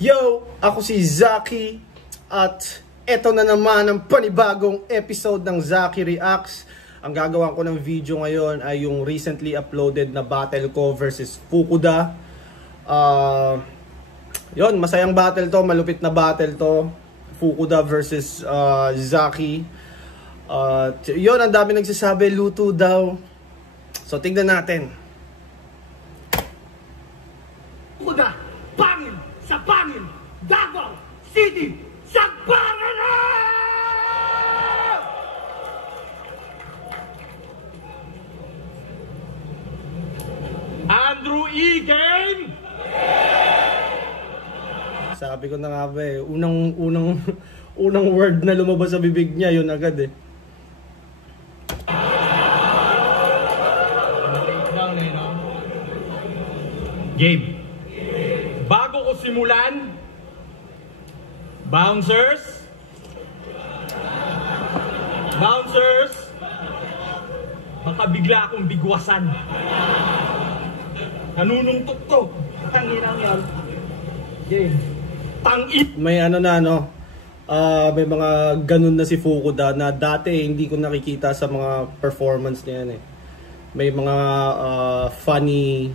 Yo! Ako si Zaki at eto na naman ang panibagong episode ng Zaki Reacts. Ang gagawin ko ng video ngayon ay yung recently uploaded na battle ko versus Fukuda. Yon, masayang battle to, malupit na battle to. Fukuda versus Zaki. Yon, ang dami nagsasabi, luto daw. So tingnan natin. Fukuda, pangil sa pangil, Davao City, Sagbangan na! Andrew E. Game! Sabi ko na nga ba eh, unang word na lumabas sa bibig niya, yun agad eh. Game. Bago ko simulan, bouncers, baka bigla akong bigwasan. Nanunungtot to. Tanginang yan. Game. May ano na may mga ganun na si Fukuda na dati hindi ko nakikita sa mga performance niya yan eh. May mga funny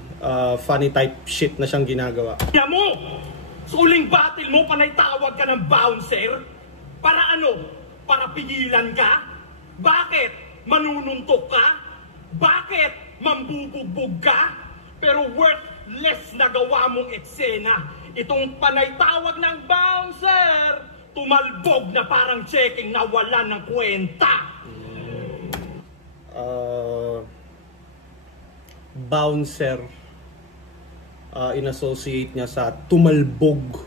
type shit na siyang ginagawa. Kaya mo, sa uling battle mo, panay tawag ka ng bouncer? Para ano? Para pigilan ka? Bakit? Manununtok ka? Bakit? Mambubugbog ka? Pero worthless na gawa mong eksena. Itong panay tawag ng bouncer, tumalbog na parang checking na wala ng kwenta. Bouncer, in-associate niya sa tumalbog.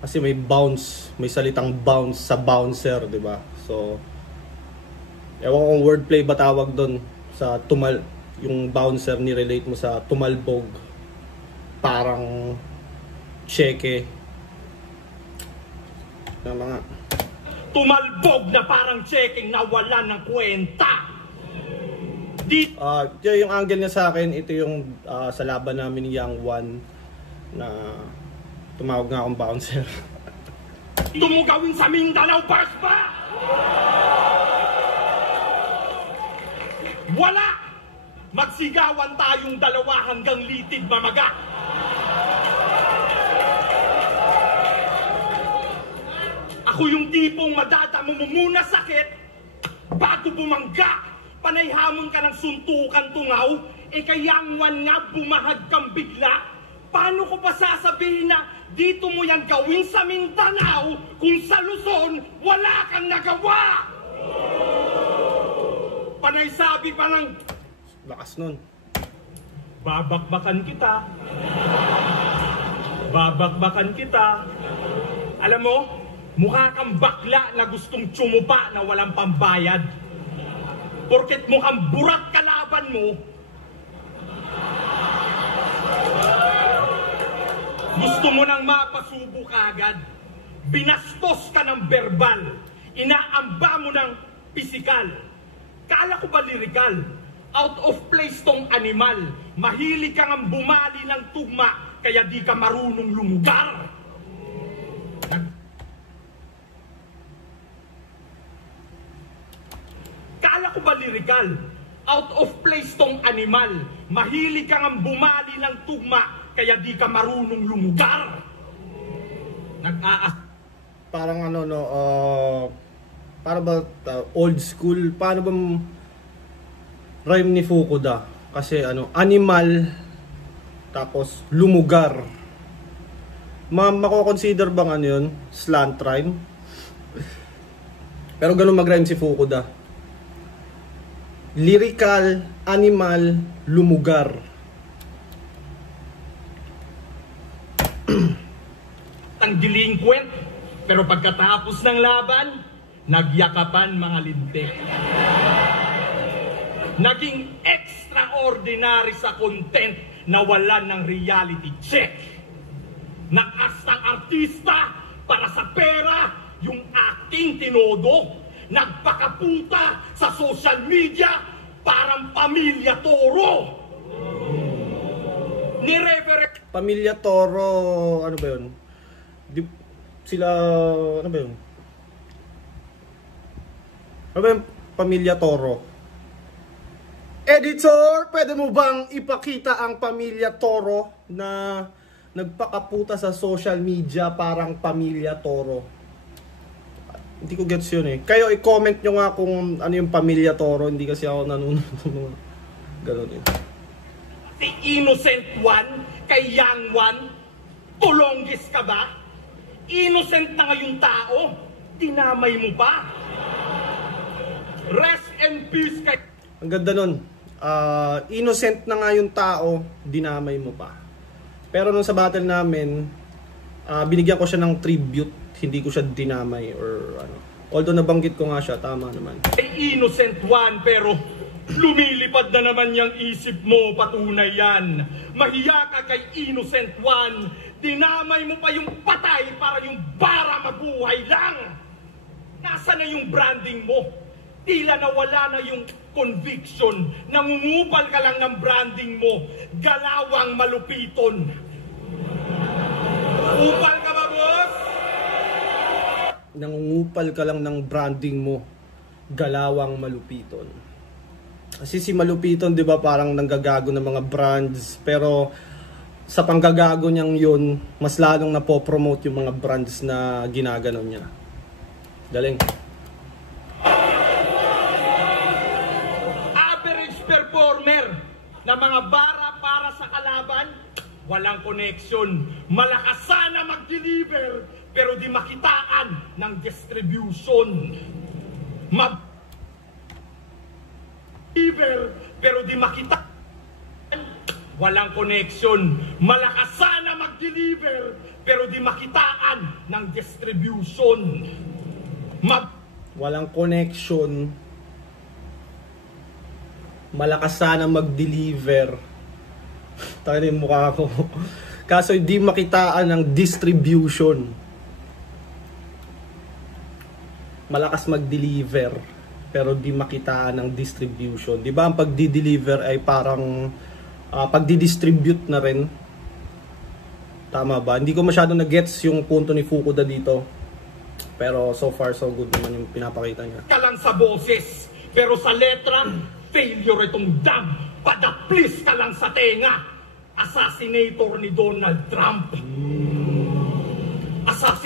Kasi may bounce, may salitang bounce sa bouncer, di ba? So, ewan kung wordplay ba tawag doon sa yung bouncer ni-relate mo sa tumalbog. Parang cheque. Na mga tumalbog na parang checking na wala ng kwenta. Yung angle niya sa akin, ito yung sa laban namin ni Young One na tumawag nga akong bouncer. Ito mo gawin sa Mindanao Bars ba? Wala! Magsigawan tayong dalawa hanggang litid mamaga. Ako yung tipong madadamo mo muna sakit bago bumangga. Panay hamon ka ng suntukan tungaw, kayang one nga bumahag kang bigla. Paano ko pa sasabihin na dito mo yan gawin sa Mindanao kung sa Luzon wala kang nagawa? Panay sabi pa ng lakas nun. Babakbakan kita. Babakbakan kita. Alam mo, mukha kang bakla na gustong tsumupa na walang pambayad. Porket mukhang burak kalaban mo, gusto mo nang mapasubo kagad. Binastos ka ng verbal, inaamba mo ng pisikal. Kala ko ba lirikal? Out of place tong animal. Mahilig ka ngang bumali ng tugma, kaya di ka marunong lumugar. Kala ko ba lirikal? Out of place tong animal. Mahilig ka ngang bumali ng tugma, kaya di ka marunong lumugar. Parang para ba old school? Paano ba rhyme ni Fukuda? Kasi animal tapos lumugar. Mako-consider bang yun? Slant rhyme? Pero ganun mag-rhyme si Fukuda. Lyrical, animal, lumugar. Ang delinquent, pero pagkatapos ng laban, nagyakapan mga lintik. Naging extraordinary sa content na wala ng reality check. Nakastang artista para sa pera, yung acting tinodo. Nagpakaputa sa social media, parang Pamilya Toro. Ni Reverend Pamilya Toro, ano ba yun? Sila, ano ba yun? Ano ba yung pamilya Toro? Editor, pwede mo bang ipakita ang pamilya Toro na nagpakaputa sa social media parang pamilya Toro? Hindi ko gets yun eh. Kayo i-comment nyo nga kung ano yung pamilya Toro. Hindi kasi ako nanonood ng mga gano'n eh. Si Innocent One kay Young One, tulonggis ka ba? Innocent na ngayong tao, dinamay mo pa. Rest in peace kay... Ang ganda nun. Innocent na nga yung tao, dinamay mo pa. Pero nung sa battle namin, binigyan ko siya ng tribute. Hindi ko siya dinamay or ano. Although nabanggit ko nga siya, tama naman. Kay Innocent One, pero lumilipad na naman yung isip mo, patunay yan. Mahiya ka kay Innocent One. Dinamay mo pa yung patay para yung bara mabuhay lang. Nasaan na yung branding mo? Tila nawala na yung conviction. Nangungupal ka lang ng branding mo. Galawang malupiton. Upal ka ba, boss? Nangungupal ka lang ng branding mo. Galawang malupiton. Kasi si Malupiton, di ba, parang nanggagago ng mga brands. Pero sa panggagago niyang yun, mas lalong napopromote yung mga brands na ginaganon niya. Galing. Average performer na mga bara para sa kalaban, walang connection. Malakas sana mag-deliver, pero di makitaan ng distribution. Mag-deliver, pero di makitaan. Walang connection. Malakas sana mag-deliver, pero di makitaan ng distribution. Walang connection. Malakas sana mag-deliver. Tayo yung mukha ko. Kaso hindi makitaan ng distribution. Malakas mag-deliver, pero di makitaan ng distribution. Di ba ang pagdi-deliver ay parang pagdi-distribute na rin? Tama ba? Hindi ko masyado na-gets yung punto ni Fukuda dito. Pero so far so good naman yung pinapakita niya. Ka lang sa boses, pero sa letra, failure itong dam. Padaplis ka lang sa tenga. Assassinator ni Donald Trump.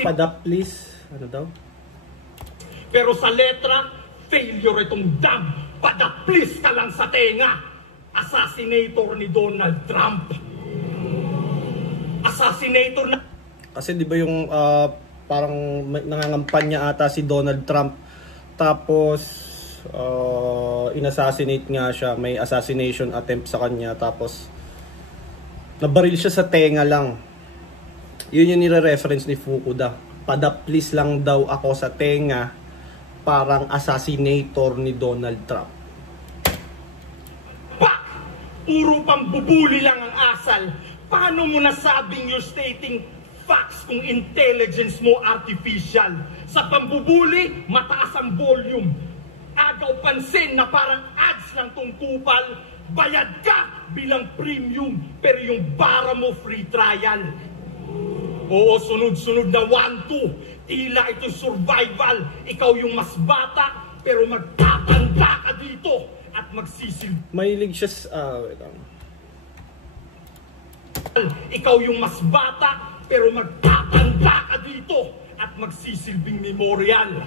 Padaplis? Ano daw? Pero sa letra, failure itong dam. Padaplis ka lang sa tenga. Assassinator ni Donald Trump. Assassinator na... Kasi di ba yung parang nangangampanya ata si Donald Trump, tapos inassassinate nga siya, may assassination attempt sa kanya, tapos nabaril siya sa tenga lang. Yun yung nire-reference ni Fukuda. Padaplis lang daw ako sa tenga, parang assassinator ni Donald Trump. Puro pambubuli lang ang asal. Paano mo nasabing you're stating facts kung intelligence mo artificial? Sa pambubuli, mataas ang volume. Agaw pansin na parang ads ng tungkupal. Bayad ka bilang premium, pero yung bara mo free trial. Oo, sunod-sunod na 1-2. Tila ito survival. Ikaw yung mas bata, pero magtatanda ka dito. At magsisil. Mahilig siya wait lang. Ikaw yung mas bata, pero magtatanda ka dito at magsisilbing memorial.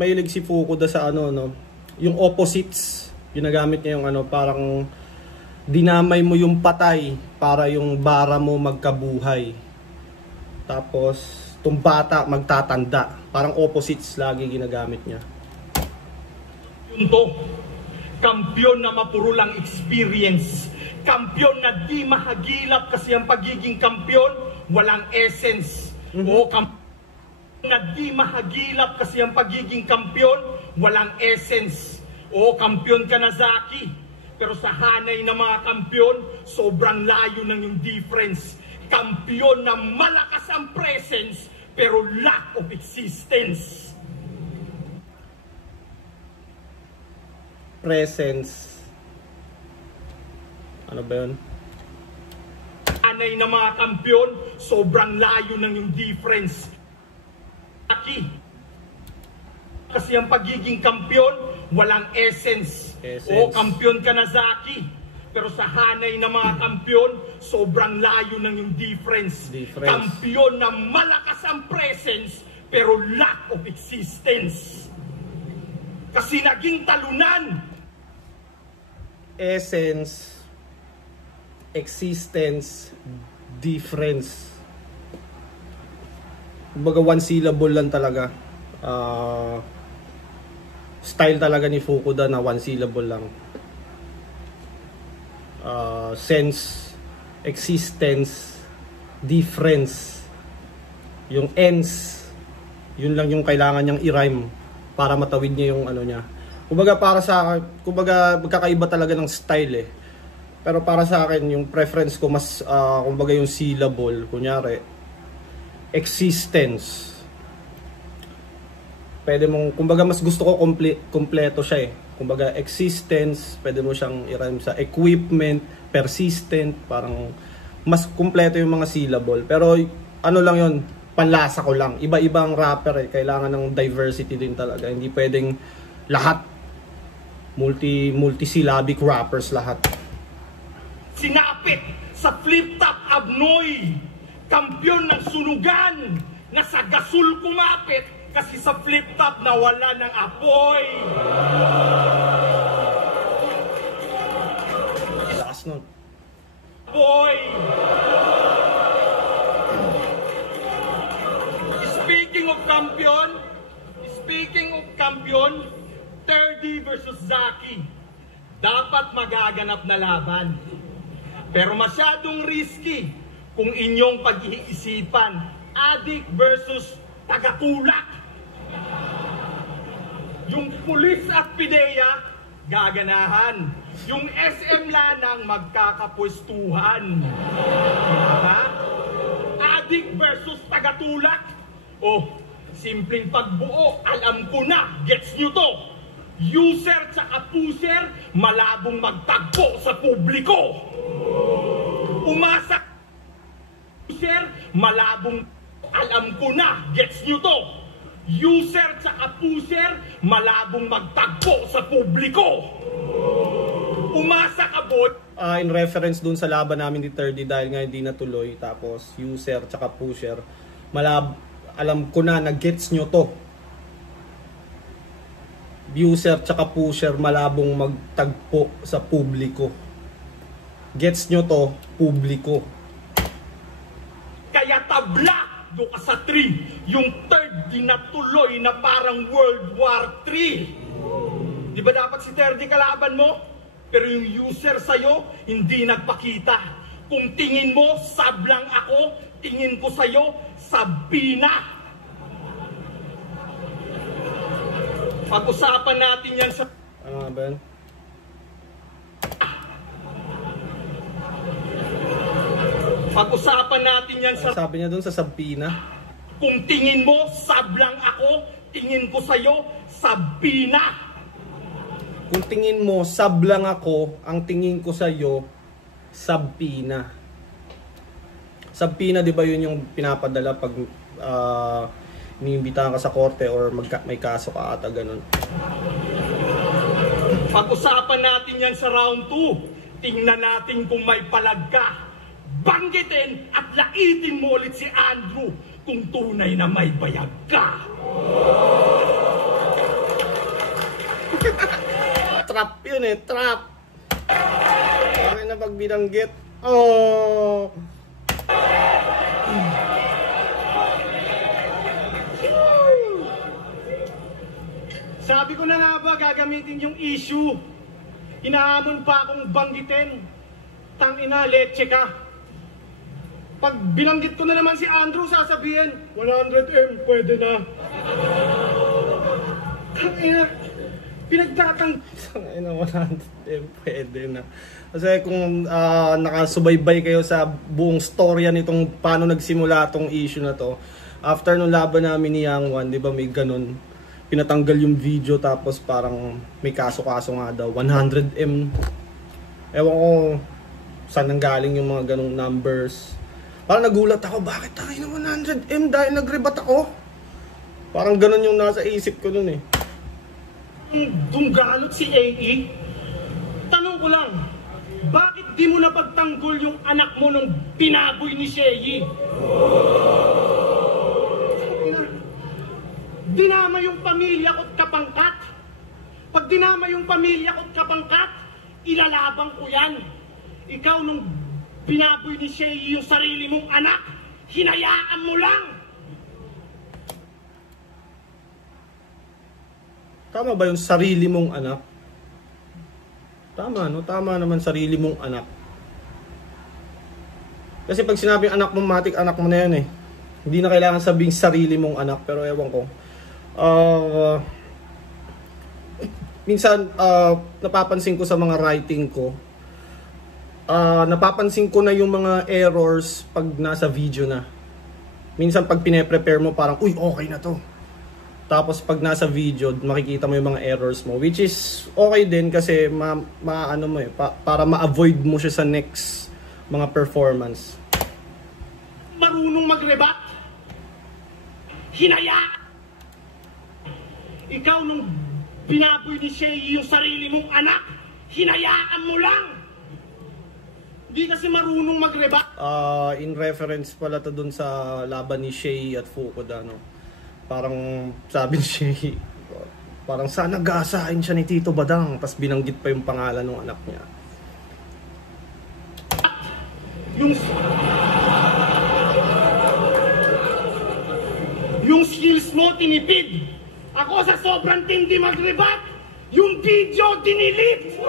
Mahilig si Fukuda sa ano, no? Yung opposites. Yung nagamit niya yung ano, parang dinamay mo yung patay para yung bara mo magkabuhay. Tapos, itong bata magtatanda. Parang opposites lagi ginagamit niya. Punto. Kampyon na mapurulang experience. Kampyon na di mahagilap kasi ang pagiging kampyon walang essence. O kampyon na di mahagilap kasi ang pagiging kampyon walang essence. O kampyon ka na, Zaki. Pero sa hanay ng mga kampyon, sobrang layo ng yung difference. Kampyon na malakas ang presence pero lack of existence. Presence. Ano ba yun? hanay ng mga kampiyon, sobrang layo ng yung difference. Kasi ang pagiging kampiyon, walang essence. O, kampiyon ka na, Zaki. Pero sa hanay ng mga kampiyon, sobrang layo ng yung difference. Kampiyon na malakas ang presence, pero lack of existence. Kasi naging talunan. Essence, existence, difference. Kumbaga one syllable lang talaga. Style talaga ni Fukuda na one syllable lang. Sense, existence, difference. Yung ends, yun lang yung kailangan niyang i-rhyme para matawid niya yung ano niya. Kumbaga para sa kumbaga magkakaiba talaga ng style eh. Pero para sa akin yung preference ko mas kumbaga yung syllable, kunyari existence. Pwede mong kumbaga mas gusto ko kompleto siya eh. Kumbaga existence, pwede mo siyang i-rhyme sa equipment, persistent, parang mas kumpleto yung mga syllable. Pero ano lang yun, panlasa ko lang. Iba-ibang rapper eh, kailangan ng diversity din talaga. Hindi pwedeng lahat multi-syllabic rappers lahat. Sinapit sa flip-top abnoy, kampiyon ng sunugan, na sa gasol kumapit kasi sa flip-top nawala ng apoy. Lakas nun. Apoy. Speaking of kampiyon, Terdy versus Zaki. Dapat magaganap na laban. Pero masyadong risky kung inyong pag-iisipan. Adik versus tagatulak. Yung pulis at pideya, gaganahan. Yung SM Lanang, magkakapwestuhan. Ha? Adik versus tagatulak. Oh, simpleng pagbuo, alam ko na, gets nyo to. User tsaka pusher, malabong magtagpo sa publiko. Umasa user, malabong, alam ko na, gets nyo to. User tsaka pusher, malabong magtagpo sa publiko. Umasa ka, boy. In reference dun sa laban namin ni Terdy dahil nga hindi natuloy, tapos user tsaka pusher, alam ko na gets nyo to. User tsaka pusher, malabong magtagpo sa publiko. Gets nyo to, publiko. Kaya tabla do ka sa 3. Yung third di natuloy na parang World War 3. Di ba dapat si Terdy kalaban mo? Pero yung user sa'yo, hindi nagpakita. Kung tingin mo, sablang ako, tingin ko sa'yo, sabina. Pag-usapan natin yan sa... Ano nga ba yan? Pag-usapan natin yan sa... Sabi niya dun sa Sabina. Kung tingin mo, sablang ako, tingin ko sa'yo, sabina. Kung tingin mo, sablang ako, ang tingin ko sa'yo, sabina. Sabina, di ba yun yung pinapadala pag iniimbitahan ka sa korte or may kaso ka ata ganun. Pag-usapan natin yan sa round 2. Tingnan natin kung may palag ka. Banggitin at laitin mo ulit si Andrew kung tunay na may bayag ka. Trap yun eh, trap. Ay na pag binanggit. Oh. Sabi ko na nga ba gagamitin yung issue. Hinahamon pa akong banggitin. Tangina, leche ka. Pag binanggit ko na naman si Andrew, sasabihin, 100M, pwede na. Tangina, pinagtatang... Tangina, 100M, pwede na. Kasi kung nakasubaybay kayo sa buong storya nitong paano nagsimula tong issue na to, after nung laban namin ni Yang One, di ba may ganun, pinatanggal yung video tapos parang may kaso-kaso nga daw, 100M. Ewan ko, saan nanggaling yung mga ganong numbers. Parang nagulat ako, bakit tayo na 100M dahil nag-rebat ako? Parang ganon yung nasa isip ko nun eh. Dunggalot si AE? Tanong ko lang, bakit di mo napagtanggol yung anak mo nung binaboy ni Sheyi? Dinama yung pamilya ko't kapangkat. Pag dinama yung pamilya ko't kapangkat, ilalabang ko yan. Ikaw nung binaboy ni Sheyi yung sarili mong anak, hinayaan mo lang. Tama ba yung sarili mong anak? Tama, no? Tama naman sarili mong anak. Kasi pag sinabing anak mo, matik anak mo na yan eh. Hindi na kailangan sabing sarili mong anak, pero ewan ko. Minsan, napapansin ko sa mga writing ko, napapansin ko na yung mga errors pag nasa video na. Minsan pag pine-prepare mo parang, uy, okay na to. Tapos pag nasa video, makikita mo yung mga errors mo, which is okay din kasi ano mo eh, para ma-avoid mo siya sa next mga performance. Marunong mag-rebat? Hinayaan! Ikaw nung binaboy ni Sheyi yung sarili mong anak, hinayaan mo lang! Hindi kasi marunong mag-rebat. In reference pala to dun sa laban ni Sheyi at Fukuda, no? Parang sabi ni Sheyi, parang sana gasain siya ni Tito Badang, tapos binanggit pa yung pangalan ng anak niya. Yung skills mo tinipid. Ako sa sobrang tindi mag-rebat, yung video dinilit.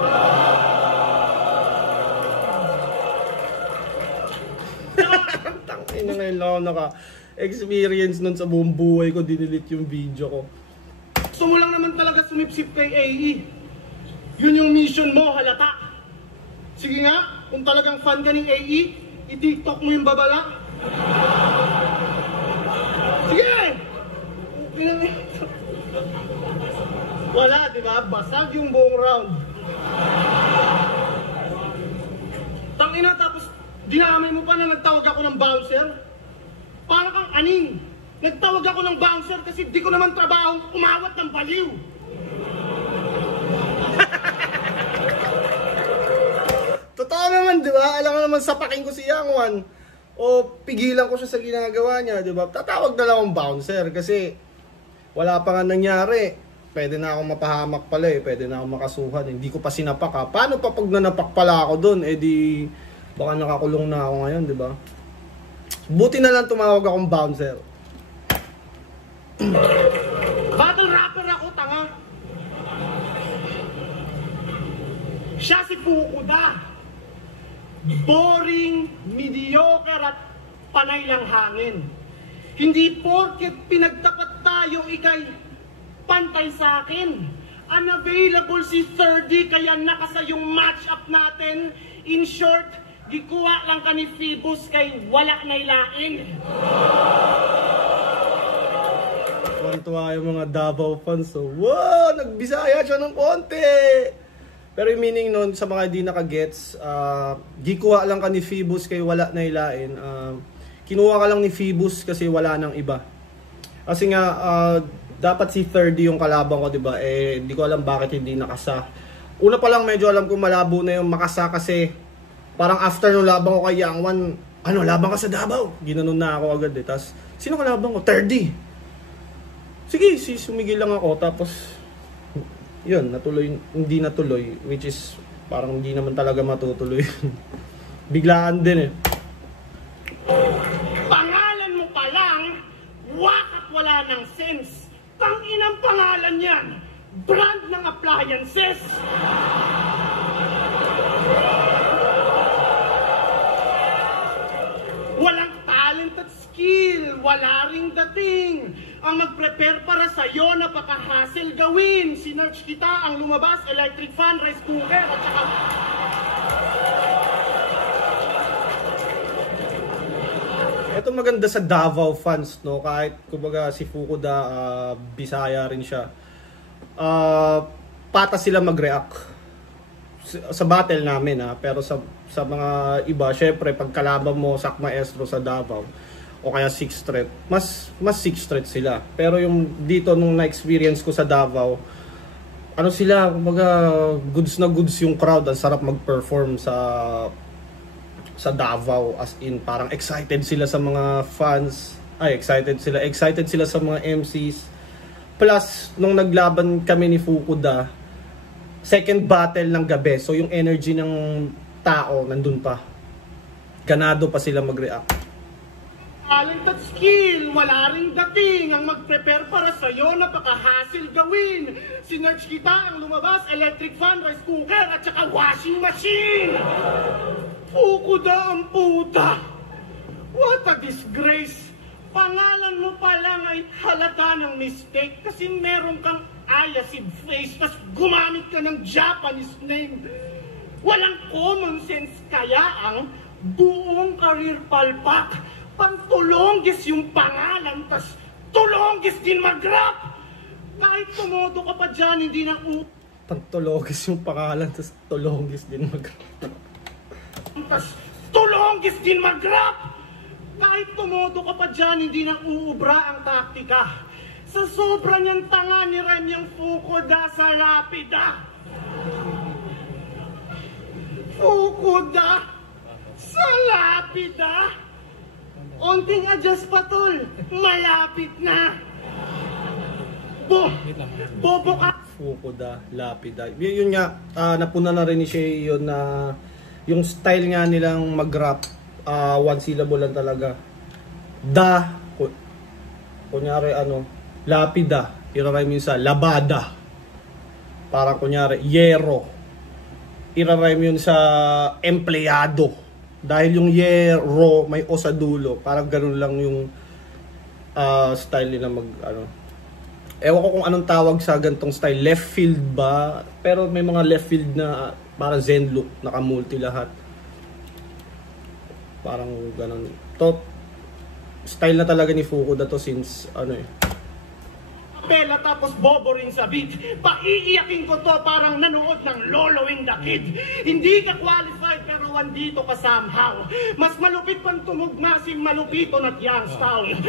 Tangin na ngayon lang ako naka-experience nun sa buong buhay ko, dinilit yung video ko. Gusto mo lang naman talaga sumipsip kay AE. Yun yung mission mo, halata. Sige nga, kung talagang fan ka ng AE, i-TikTok mo yung babala. Sige! Wala, di ba? Basag yung buong round. Tangina, tapos dinamay mo pa na nagtawag ako ng bouncer. Para kang aning. Nagtawag ako ng bouncer kasi di ko naman trabaho umawat ng baliw. Totoo naman, di ba? Alam mo naman sapakin ko si Yang Wan. O pigilan ko siya sa ginagawa niya, di ba? Tatawag na lang akong bouncer kasi wala pa nga nangyari. Pwede na akong mapahamak pala eh. Pwede na akong makasuhan. Hindi ko pa sinapak ha. Paano pa pag nanapak pala ako doon? Eh di baka nakakulong na ako ngayon, di ba? Buti na lang tumawag akong bouncer. Battle rapper ako, tanga. Siya si Fukuda. Boring, mediocre at panay lang hangin. Hindi porket pinagtapat tayo ikay pantay sa akin. Unavailable si 30 kaya nakasa yung match up natin. In short, gikuha lang ka ni Phoebus kay wala na ilain. Tuwa yung mga Davao fans. So, wow! Nagbisaya siya ng konti! Pero yung meaning nun, sa mga di nakagets, gikuha lang ka ni Phoebus kay wala na ilain. Kinuha ka lang ni Phoebus kasi wala nang iba. Kasi nga, dapat si 30 yung kalabang ko, diba? Eh, di ko alam bakit hindi nakasa. Una pa lang medyo alam ko malabo na yung makasa kasi parang after nung labang ko kay Yang Wan, ano, labang ka sa Davao? Ginanon na ako agad eh. Tapos, sino kalabang ko? 30. Sige, sumigil lang ako. Tapos, yun, natuloy, hindi natuloy. Which is, parang hindi naman talaga matutuloy. Biglaan din eh. Pangalan mo pa lang, wakat wala ng sense. Tanginang pangalan yan. Brand ng appliances. Walang talent at skill. Wala ring dating. Ang mag-prepare para sa'yo, napaka-hassle gawin. Sinerch kita, ang lumabas, electric fan, rice cooker, at saka... Ito maganda sa Davao fans, no? Kahit, kumbaga, si Fukuda, Bisaya rin siya. Patas sila mag-react. Sa battle namin, ha? Pero sa sa mga iba, syempre pag kalaban mo Sak Maestro sa Davao o kaya 6th Street, mas 6th Street sila. Pero yung dito nung na-experience ko sa Davao, ano sila, kumbaga goods na goods yung crowd, ang sarap mag-perform sa Davao, as in parang excited sila sa mga fans, excited sila sa mga MCs. Plus nung naglaban kami ni Fukuda, second battle ng gabi, so yung energy ng tao nandun pa, ganado pa sila mag-react. Talent at skill, wala ring dating ang mag-prepare para sa'yo, napaka-hassle gawin. Sinerge kita ang lumabas, electric fan, rice cooker at saka washing machine. Fukuda ang puta. What a disgrace. Pangalan mo pa lang ay halata ng mistake kasi meron kang ayasid face tas gumamit ka ng Japanese name. Walang common sense kaya ang buong career palpak. Pantulongis yung pangalan, tas tulongis din mag-rap. Kahit tumodo ka pa dyan, hindi na Pantulongis yung pangalan, tas tulongis din mag-rap. Tas tulongis din mag-rap. Kahit tumodo ka pa dyan, hindi na uubra ang taktika. Sa sobra niyang tanga ni Rem yung Fukuda sa lapida. Fukuda sa lapida. Onting adjust pa tol, malapit na. Bobo ka. Fukuda, lapida. Yun nga, napuna na rin ni Shay yun na yung style nga nilang mag-rap, one syllable lang talaga. Kunyari lapida, i-rhyme yun sa labada. Parang kunyari, yero, i-rhyme yun sa empleyado. Dahil yung yero may o sa dulo, parang ganun lang yung style nila ewan ko kung anong tawag sa gantong style, left field ba, pero may mga left field na parang zen look, naka-multi lahat, parang ganun to, style na talaga ni Fukuda to since Pela tapos bobo rin sa beat. Paiiyakin ko to parang nanood ng Lolo in the Kid. Hindi ka qualified pero andito ka somehow. Mas malupit pang tumugma si Malupito na Youngstown.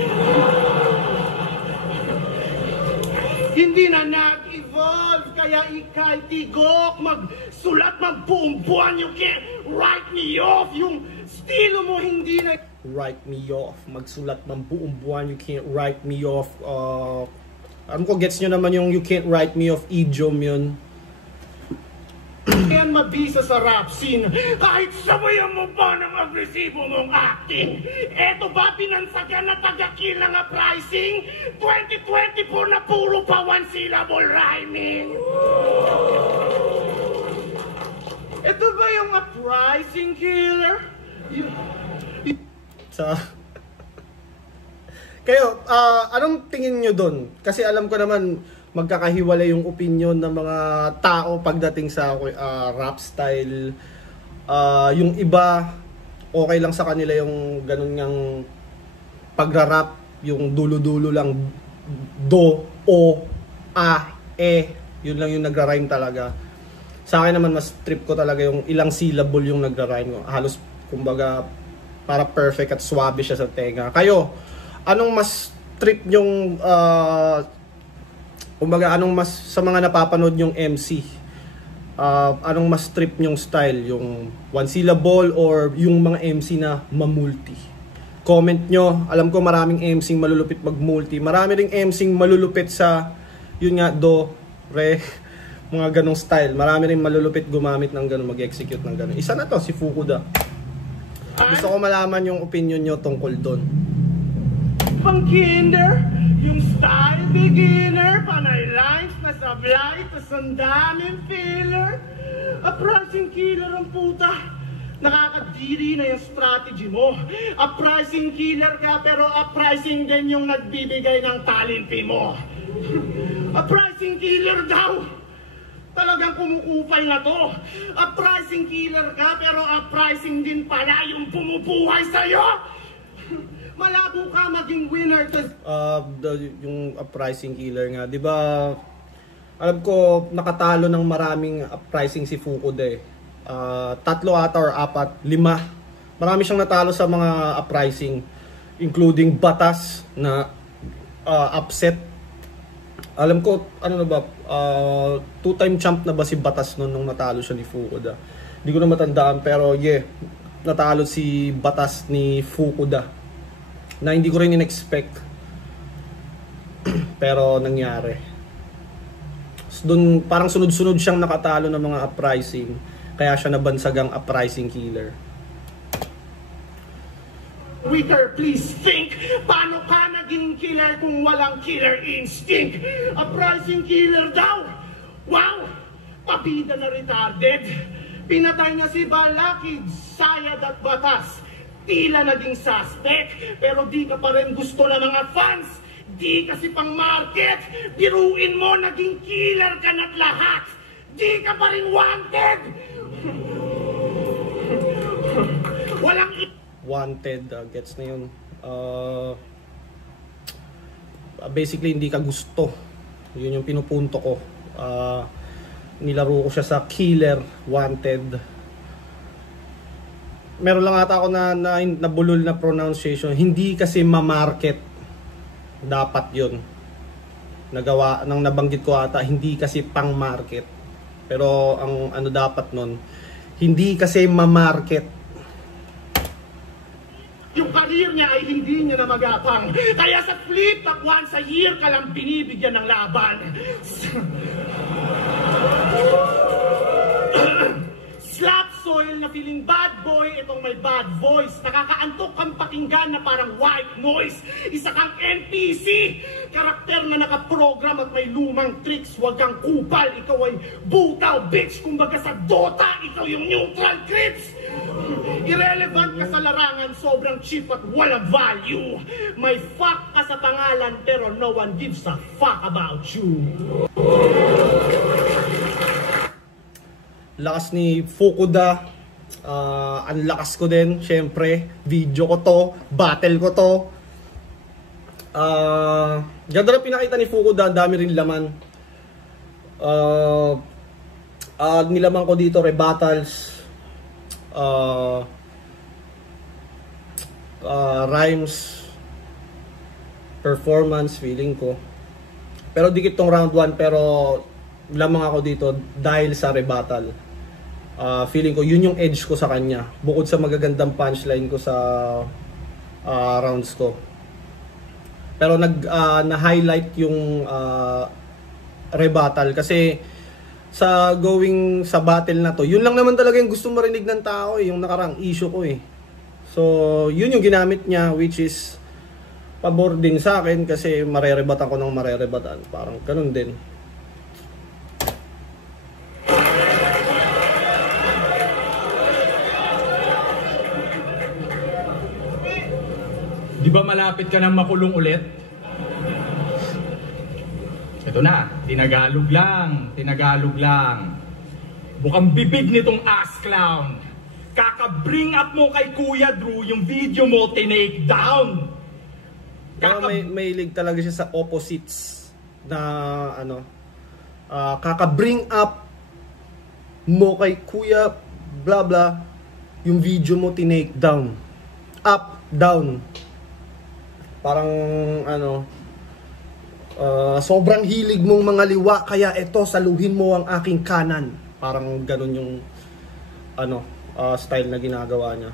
Hindi na nag-evolve kaya ikay tigok magsulat magbuong buwan. You can't write me off. Yung estilo mo hindi na write me off, magsulat ng buong buwan. You can't write me off. Alam ko, gets nyo naman yung you can't write me off idiom yun. Yan mabisa sa rap scene. Kahit sabayan mo pa ng agresibo mong acting. Eto ba pinansagan na taga-kill ng pricing? 2024 na puro pa one syllable rhyming. Eto ba yung uprising killer? Kayo, anong tingin nyo doon? Kasi alam ko naman magkakahiwalay yung opinion ng mga tao pagdating sa rap style. Yung iba, okay lang sa kanila yung ganun ngang pagra-rap, yung dulo-dulo lang, do, o, a, e, yun lang yung nagra-rhyme talaga. Sa akin naman, mas trip ko talaga yung ilang syllable yung nagra-rhyme. Halos, kumbaga, para perfect at swabe siya sa tenga. Kayo, anong mas trip yung anong mas sa mga napapanood yung MC, anong mas trip yung style, yung one syllable or yung mga MC na mamulti? Comment nyo. Alam ko maraming MC malulupit magmulti, marami ring MC malulupit sa yun nga, do, re, mga ganong style. Marami ring malulupit gumamit ng ganon, mag-execute ng ganon. Isa na to, si Fukuda. Gusto ko malaman yung opinion nyo tungkol doon. Pang kinder, yung style beginner, panay lines na sablay, tas ang daming filler. Uprising killer ang puta. Nakakadiri na yung strategy mo. Uprising killer ka pero uprising din yung nagbibigay ng talente mo. Uprising killer daw. Talagang kumukupal na to. Uprising killer ka pero uprising din pala yung pumubuhay sa'yo. Malabo ka maging winner. Yung uprising killer nga, di ba? Alam ko nakatalo ng maraming uprising si Fukuda eh. Tatlo ata or apat, 5. Marami siyang natalo sa mga uprising, including Batas na upset. Alam ko, ano na ba, 2-time champ na ba si Batas noon nung natalo siya ni Fukuda? Hindi ko na matandaan, pero yeah, natalo si Batas ni Fukuda na hindi ko rin in-expect. Pero nangyari. Doon parang sunod-sunod siyang nakatalo ng mga uprising, kaya siya nabansagang uprising killer. Twitter, please think, paano ka naging killer kung walang killer instinct? Uprising killer daw! Wow! Pabida na retarded! Pinatay na si Balakid, Sayad at Batas. Tila naging suspect, pero di ka pa rin gusto ng mga fans. Di kasi pang market. Biruin mo, naging killer ka na't lahat. Di ka pa rin wanted. Walang Wanted, gets na yun. Basically, hindi ka gusto. Yun yung pinupunto ko. Nilaro ko siya sa killer, wanted. Meron lang ata ako na nabulol na pronunciation. Hindi kasi ma-market. Dapat yun. Nagawa, nang nabanggit ko ata, hindi kasi pang-market. Pero ang ano dapat nun, hindi kasi ma-market. Yung career niya ay hindi niya na magapang. Kaya sa flip top once a year ka lang binibigyan ng laban. Slap soil na feeling bad boy, itong may bad voice. Nakakaantok kang pakinggan na parang white noise. Isa kang NPC. Karakter na nakaprogram at may lumang tricks. Huwag kang kupal, ikaw ay butaw bitch. Kumbaga sa Dota, ikaw yung neutral clips. Irrelevant ka sa larangan, sobrang cheap at walang value. May fuck ka sa pangalan pero no one gives a fuck about you. Lakas ni Fukuda, ang lakas ko din, syempre, video ko to, battle ko to. Ganda lang pinakita ni Fukuda, dami rin laman. Nilaman ko dito, rebattles, rhymes, performance, feeling ko. Pero dikit tong round 1, pero lamang ako dito dahil sa rebuttal. Feeling ko yun yung edge ko sa kanya, bukod sa magagandang punchline ko sa rounds ko. Pero na-highlight yung rebuttal kasi sa going sa battle na to, yun lang naman talaga yung gusto marinig ng tao, yung nakarang issue ko eh. So yun yung ginamit niya, which is pabor din sa akin kasi marerebatan ko ng marerebatan, parang ganun din. Di ba malapit ka nang makulong ulit? Ito na, tinagalog lang. Bukang bibig nitong ass clown. Kaka-bring up mo kay Kuya Drew yung video mo tinake down. Pero may lig talaga siya sa opposites na ano, kaka-bring up mo kay Kuya blah blah yung video mo tinake down. Up, down. Parang ano, sobrang hilig mong mga liwa kaya eto saluhin mo ang aking kanan. Parang ganun yung ano, style na ginagawa niya.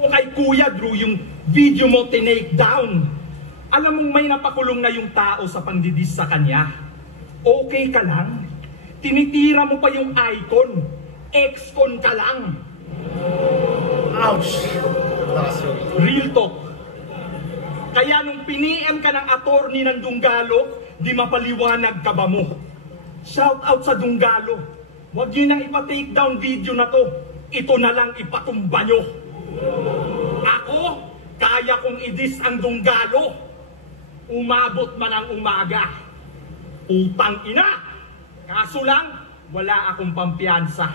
Kay Kuya Drew yung video mo tinake down. Alam mong may napakulong na yung tao sa pangdidis sa kanya. Okay ka lang? Tinitira mo pa yung icon. Ex-con ka lang. Ouch! Real talk. Kaya nung piniem ka ng attorney ng Dunggalo, di mapaliwanag ka ba mo? Shout out sa Dunggalo. Huwag nyo nang ipa-take down video na to. Ito na lang ipatumba nyo. Ako, kaya kong idis ang Dunggalo. Umabot man ang umaga. Utang ina. Kaso lang, wala akong pampiyansa.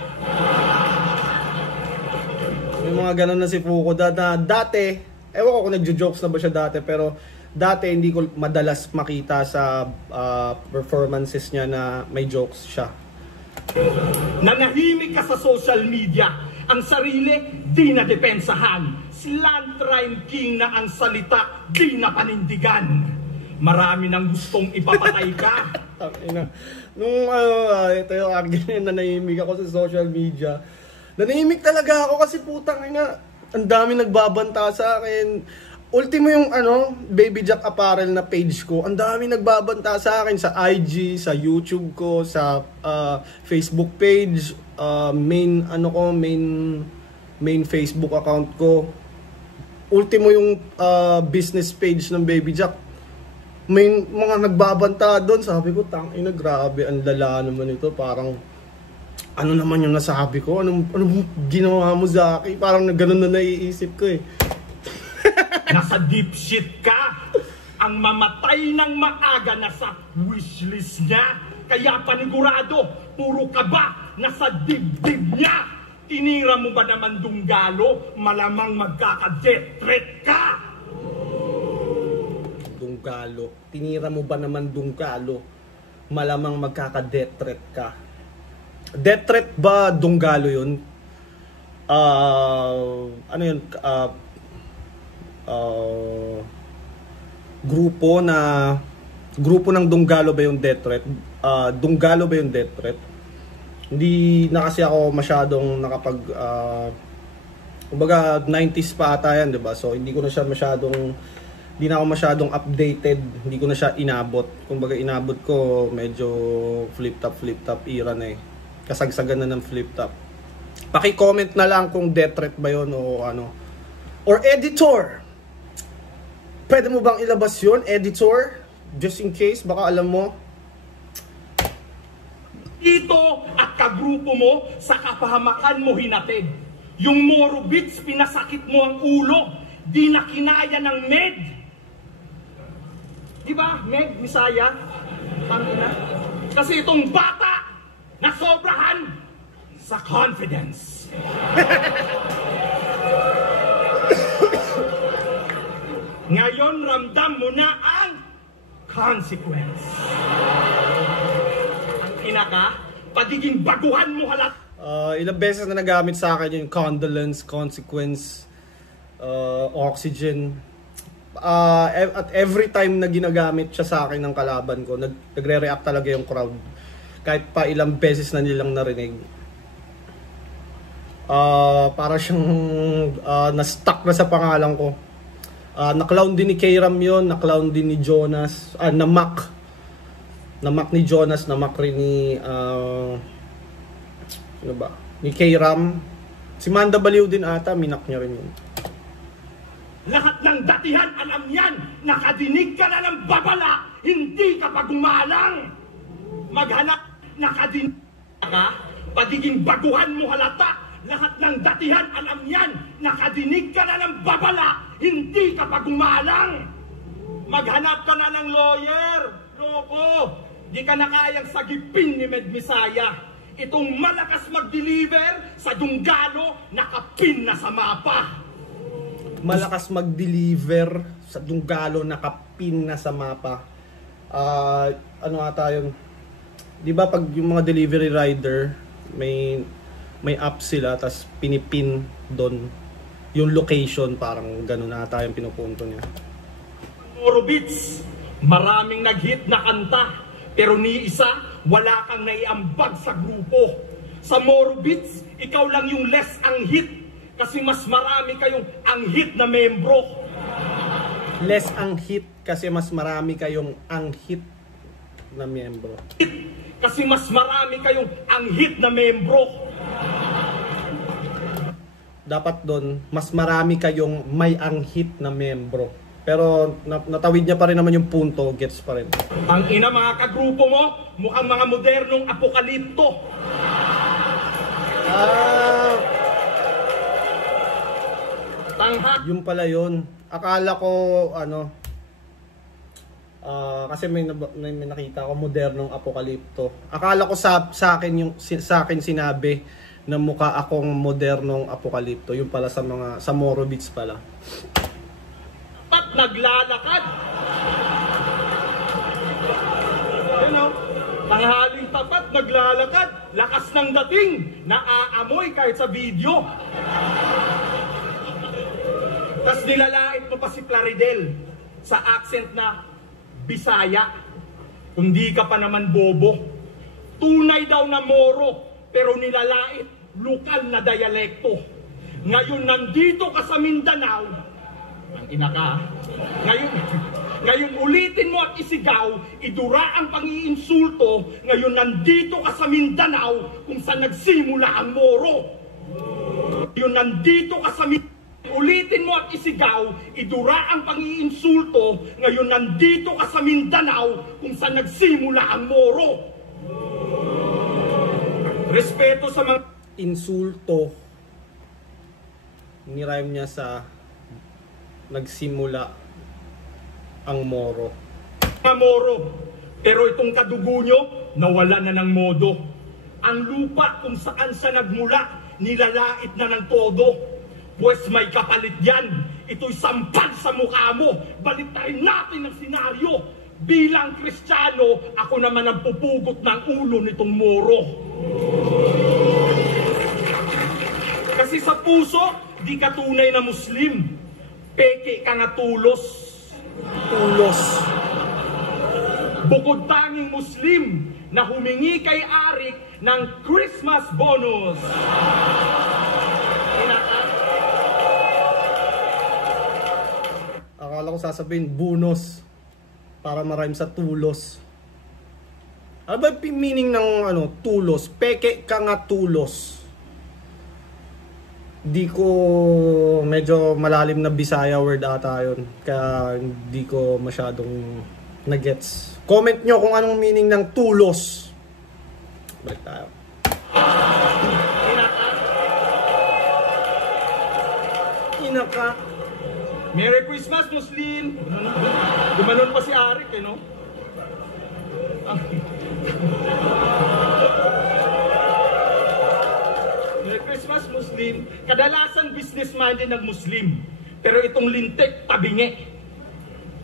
May mga ganun na si Fukuda na dati, ewan ko kung nagjo-jokes na ba siya dati, pero dati hindi ko madalas makita sa performances niya na may jokes siya. Nanahimik ka sa social media. Ang sarili, di na depensahan. Slant rhyme king na ang salita, di na panindigan. Marami nang gustong ipapatay ka. Nung ito yung argument na nanahimik ako sa social media. Nanahimik talaga ako kasi putang ina, ang dami nagbabanta sa akin. Ultimo yung Baby Jack Apparel na page ko. Ang dami nagbabanta sa akin sa IG, sa YouTube ko, sa Facebook page, main Facebook account ko. Ultimo yung business page ng Baby Jack. May mga nagbabanta doon. Sabi ko, tangina, grabe, ang lala naman ito. Parang ano naman yung nasabi ko? Anong ginawa mo, Zaki? Parang ganun na naiisip ko eh. Nasa deep shit ka. Ang mamatay ng maaga nasa wishlist niya. Kaya panigurado, puro ka ba nasa dibdib niya? Tinira mo ba naman Dunggalo? Malamang magkaka-death threat ka. Dunggalo. Tinira mo ba naman Dunggalo? Malamang magkaka-death threat ka. Death threat ba Dunggalo yun? Ano yun? Grupo ng Dunggalo ba yung death threat? Dunggalo ba yung death threat? Hindi na kasi ako masyadong kumbaga 90s pa ata yan, 'di ba? So hindi na ako masyadong updated, hindi ko na siya inabot. Kumbaga inabot ko medyo flip top era na eh. Kasagsagan na ng flip top. Paki-comment na lang kung death threat ba 'yon o ano. Or editor. Pwede mo bang ilabas 'yon, editor? Just in case baka alam mo. Ito at kagrupo mo sa kapahamakan mo hinatid. Yung Moro Beats, pinasakit mo ang ulo. Di na kinaya ng Med. Diba, Med, Misaya? Tangina. Kasi itong bata, nasobrahan sa confidence. Ngayon, ramdam mo na ang consequence. Ina ka, pagiging baguhan mo halat. Ilang beses na nagamit sa akin yung condolence, consequence, oxygen. At every time na ginagamit siya sa akin ng kalaban ko, nagre-react talaga yung crowd. Kahit pa ilang beses na nilang narinig. Para siyang na-stuck na sa pangalan ko. Na-clown din ni K-Ram yun, na-clown din ni Jonas, na-mock ni Jonas, na-mock rin ni ni K-Ram. Si Manda Baliw din ata, minak niya rin yun. Lahat ng datihan alam yan, nakadinig ka na ng babala, hindi ka pa gumalang. Maghanap, nakadinig ka, pagiging baguhan mo halata. Lahat ng datihan alam yan, nakadinig ka na ng babala, hindi ka pa gumalang. Maghanap ka na ng lawyer, loko. Di ka na kayang sagipin ni Med Misaya. Itong malakas mag-deliver sa Dunggalo, nakapin na sa mapa. Malakas mag-deliver sa Dunggalo, nakapin na sa mapa. Ano ata yun? Di ba pag yung mga delivery rider, may app sila, tas pinipin doon yung location, parang ganun ata yung pinupunto niya. Moro Beats, maraming nag-hit na kanta. Pero ni isa, wala kang naiambag sa grupo. Sa Moro Beats, ikaw lang yung less ang hit. Kasi mas marami kayong ang hit na membro. Less ang hit kasi mas marami kayong ang hit na membro. Kasi mas marami kayong ang hit na membro. Dapat doon, mas marami kayong may ang hit na membro. Pero natawid niya pa rin naman yung punto, gets pa rin. Ang ina mga kagrupo mo, mukhang mga modernong apokalipto. Yung pala yun. Akala ko, kasi may nakita ko modernong apokalipto. Akala ko sa akin sinabi na mukha akong modernong apokalipto. Yung pala sa Moro Beats pala. Naglalakad. You know, tanghaling tapat, naglalakad. lakas ng dating, naaamoy kahit sa video. Tas nilalait mo pa si Plaridel sa accent na Bisaya. Kung di ka pa naman bobo. Tunay daw na Moro, pero nilalait lokal na dialekto. Ngayon nandito ka sa Mindanao, ang ina ka, ngayon ulitin mo at isigaw, idura ang pang-iinsulto, ngayon nandito ka sa Mindanao kung saan nagsimula ang Moro. Ngayon nandito ka sa Mindanao, ulitin mo at isigaw, idura ang pang-iinsulto, ngayon nandito ka sa Mindanao kung saan nagsimula ang Moro. Respeto sa mga insulto, nirhyme niya sa nagsimula ang Moro. Mga Moro, pero itong kadugo nyo, nawala na ng modo. Ang lupa kung saan siya nagmula, nilalait na ng todo. Pues may kapalit yan, ito'y sampal sa mukha mo. Baliktarin natin ang senaryo. Bilang Kristiyano, ako naman ang pupugot ng ulo nitong Moro. Kasi sa puso, di ka tunay na Muslim. Peke ka na tulos. Tulos. Bukod tanging Muslim na humingi kay Arik ng Christmas bonus. Akala ko sasabihin bonus para marime sa tulos. Ano ba yung meaning ng tulos? Peke ka nga tulos. Di ko, medyo malalim na Bisaya word ata yun. Kaya hindi ko masyadong nagets. Comment nyo kung anong meaning ng tulos. Balik tayo. Inaka. Merry Christmas, Muslim! Gumanon pa si Arik, no? Merry Christmas, Muslim. Kadalasan business-minded ng Muslim. Pero itong lintik, tabingi.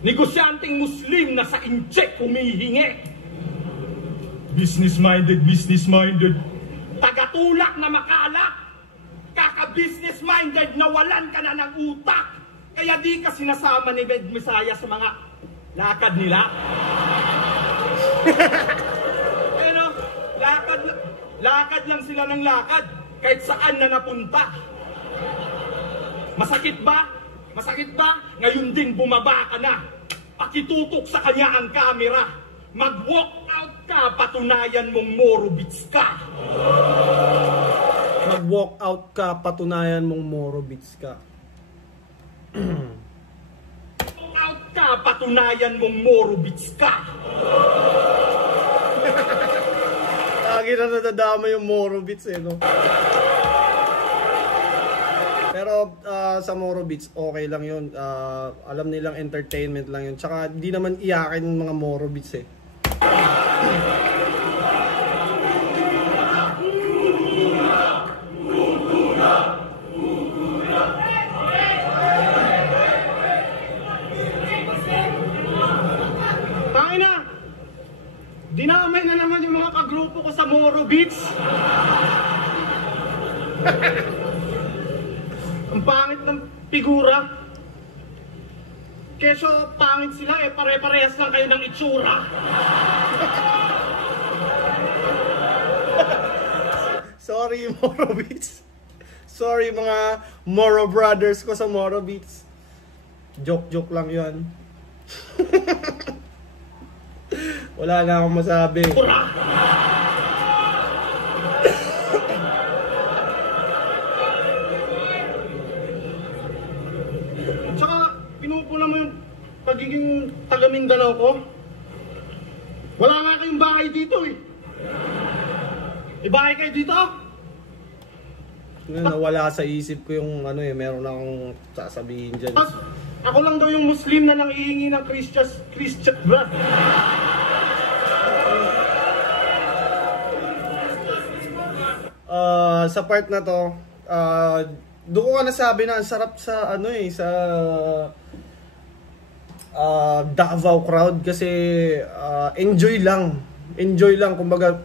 Negosyanteng Muslim na sa incheck humihingi. Business-minded, business-minded. Tagatulak na makalak. Kaka-business-minded na walan ka na ng utak. Kaya di ka sinasama ni Med Messiah sa mga lakad nila. Lakad lang sila ng lakad. Kahit saan na napunta. Masakit ba? Masakit ba? Ngayon din bumaba ka na. Pakitutok sa kanya ang kamera. Mag-walk out ka, patunayan mong Morobits ka. Mag-walk out ka, patunayan mong Morobits ka. Walk out ka, patunayan mong Morobits ka. Lagi na nadadama yung Morobits no? Pero sa Morobits, okay lang yun. Alam nilang entertainment lang yun. Tsaka di naman iyakin ng mga Morobits Dinamay na naman yung mga kagrupo ko sa Morobits. Ang pangit ng figura. Keso pangit sila pare-parehas lang kayo ng itsura. Sorry Morobits. Sorry mga Moro brothers ko sa Morobits. Joke lang yun. Wala na akong masabi. Tsaka, pinupula mo yung pagiging taga-Mindanao ko. Wala nga kayong bahay dito May bahay kayo dito? Nawala sa isip ko yung meron akong sasabihin dyan. Ako lang daw yung Muslim na nangihingi ng Christian ba? Sa part na to, doon ko nasabi na ang sarap sa sa Davao crowd kasi enjoy lang kumbaga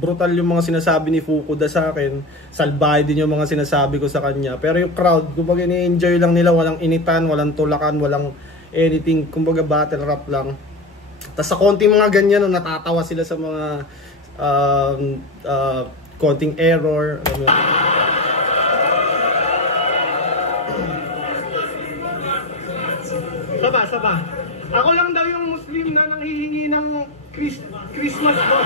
brutal yung mga sinasabi ni Fukuda sa akin. Salbahe din yung mga sinasabi ko sa kanya. Pero yung crowd, kumbaga ni-enjoy lang nila, walang initan, walang tulakan, walang anything, kumbaga battle rap lang. Tapos sa konting mga ganyan, natatawa sila sa mga konting error. Alam mo yun. Saba. Ako lang daw yung Muslim na nanghihingi ng Christmas po.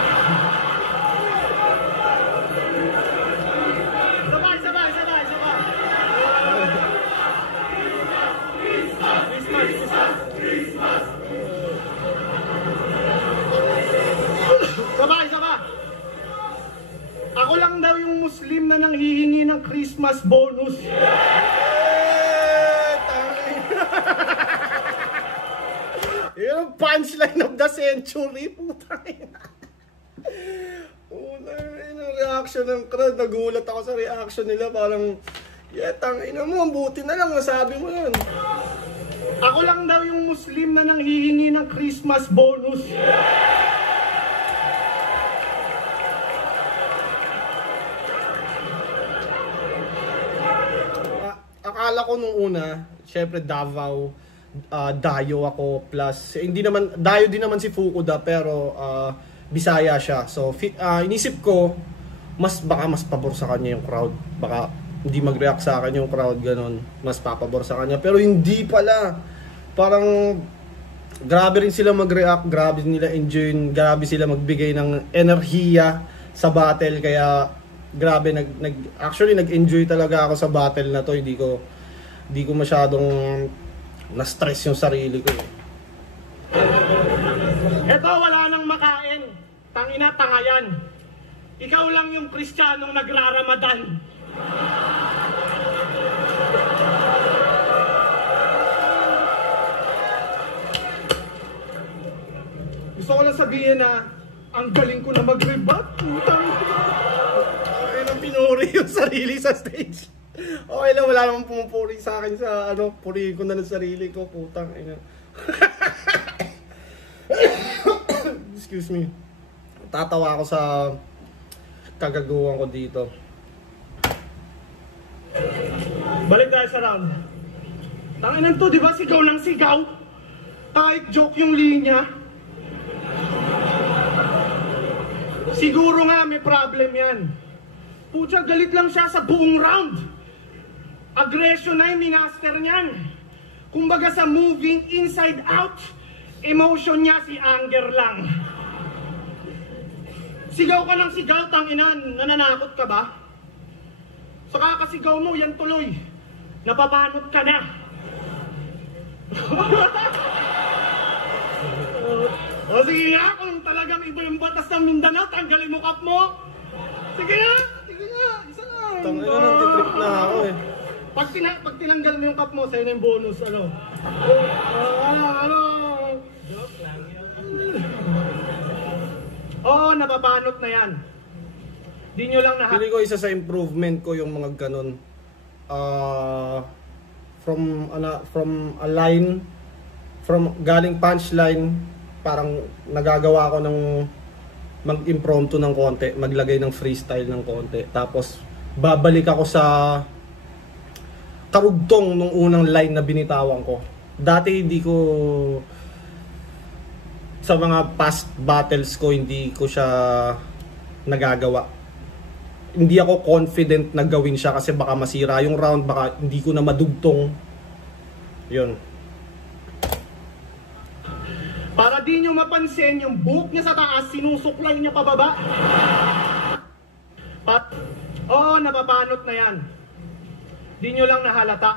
Sabay. Christmas. Sabay. Ako lang daw yung Muslim na nanghihingi ng Christmas bonus. Yung punchline of the century, putang ina. Yung reaction ng crowd, nagulat ako sa reaction nila, parang, tangina mo, buti na lang, nasabi mo yun. Ako lang daw yung Muslim na nanghihingi ng Christmas bonus. Akala ko nung una, syempre Davao, Dayo ako plus Dayo din naman si Fukuda pero Bisaya siya. So inisip ko baka mas pabor sa kanya yung crowd. Baka hindi mag-react sa akin yung crowd ganon. Mas papabor sa kanya pero hindi pala. Parang grabe rin sila mag-react, grabe nila enjoy, grabe sila magbigay ng enerhiya sa battle kaya grabe actually nag-enjoy talaga ako sa battle na to. Hindi ko masyadong na-stress yung sarili ko. Eto, wala nang makain. Tangina, tanga yan. Ikaw lang yung Kristiyanong nagraramadan. Gusto ko lang sabihin na ang galing ko na mag-rebut. Ay, nang pinuri yung sarili sa stage. Okay lang, wala namang pumupuri sa akin sa purihin ko na ng sarili ko, putang ina. Excuse me. Tatawa ako sa kagagawan ko dito. Balik tayo sa round. Tanginan to, di ba? Sigaw ng sigaw. Kahit joke yung linya. Siguro nga may problem yan. Pucha, galit lang siya sa buong round. Aggression na yung minaster niyan. Kumbaga sa moving inside out, emotion niya si anger lang. Sigaw ka ng sigaw, tanginan, nananakot ka ba? Sa kakasigaw mo, yan tuloy. Napapanot ka na. O sige nga, kung talagang iba yung batas ng Mindanao, tanggalin mo kap mo. Sige nga, isa lang. Tangina, nang-trip na ako eh. Pag tinanggal mo yung cup mo, sa'yo na yung bonus, ano? Joke lang yun. Oo, napapanot na yan. Di nyo lang Pili ko isa sa improvement ko yung mga ganun. From a line, galing punchline, parang nagagawa ko ng mag-impromptu ng konti, maglagay ng freestyle ng konti. Tapos, babalik ako sa karugtong nung unang line na binitawan ko. Dati hindi ko sa mga past battles ko hindi ko siya nagagawa. Hindi ako confident na gawin siya kasi baka masira yung round, baka hindi ko na madugtong. Yun. Para di nyo mapansin yung buhok niya sa taas, sinusuklay niya pababa. Oo, napapanot na yan. Di nyo lang nahalata.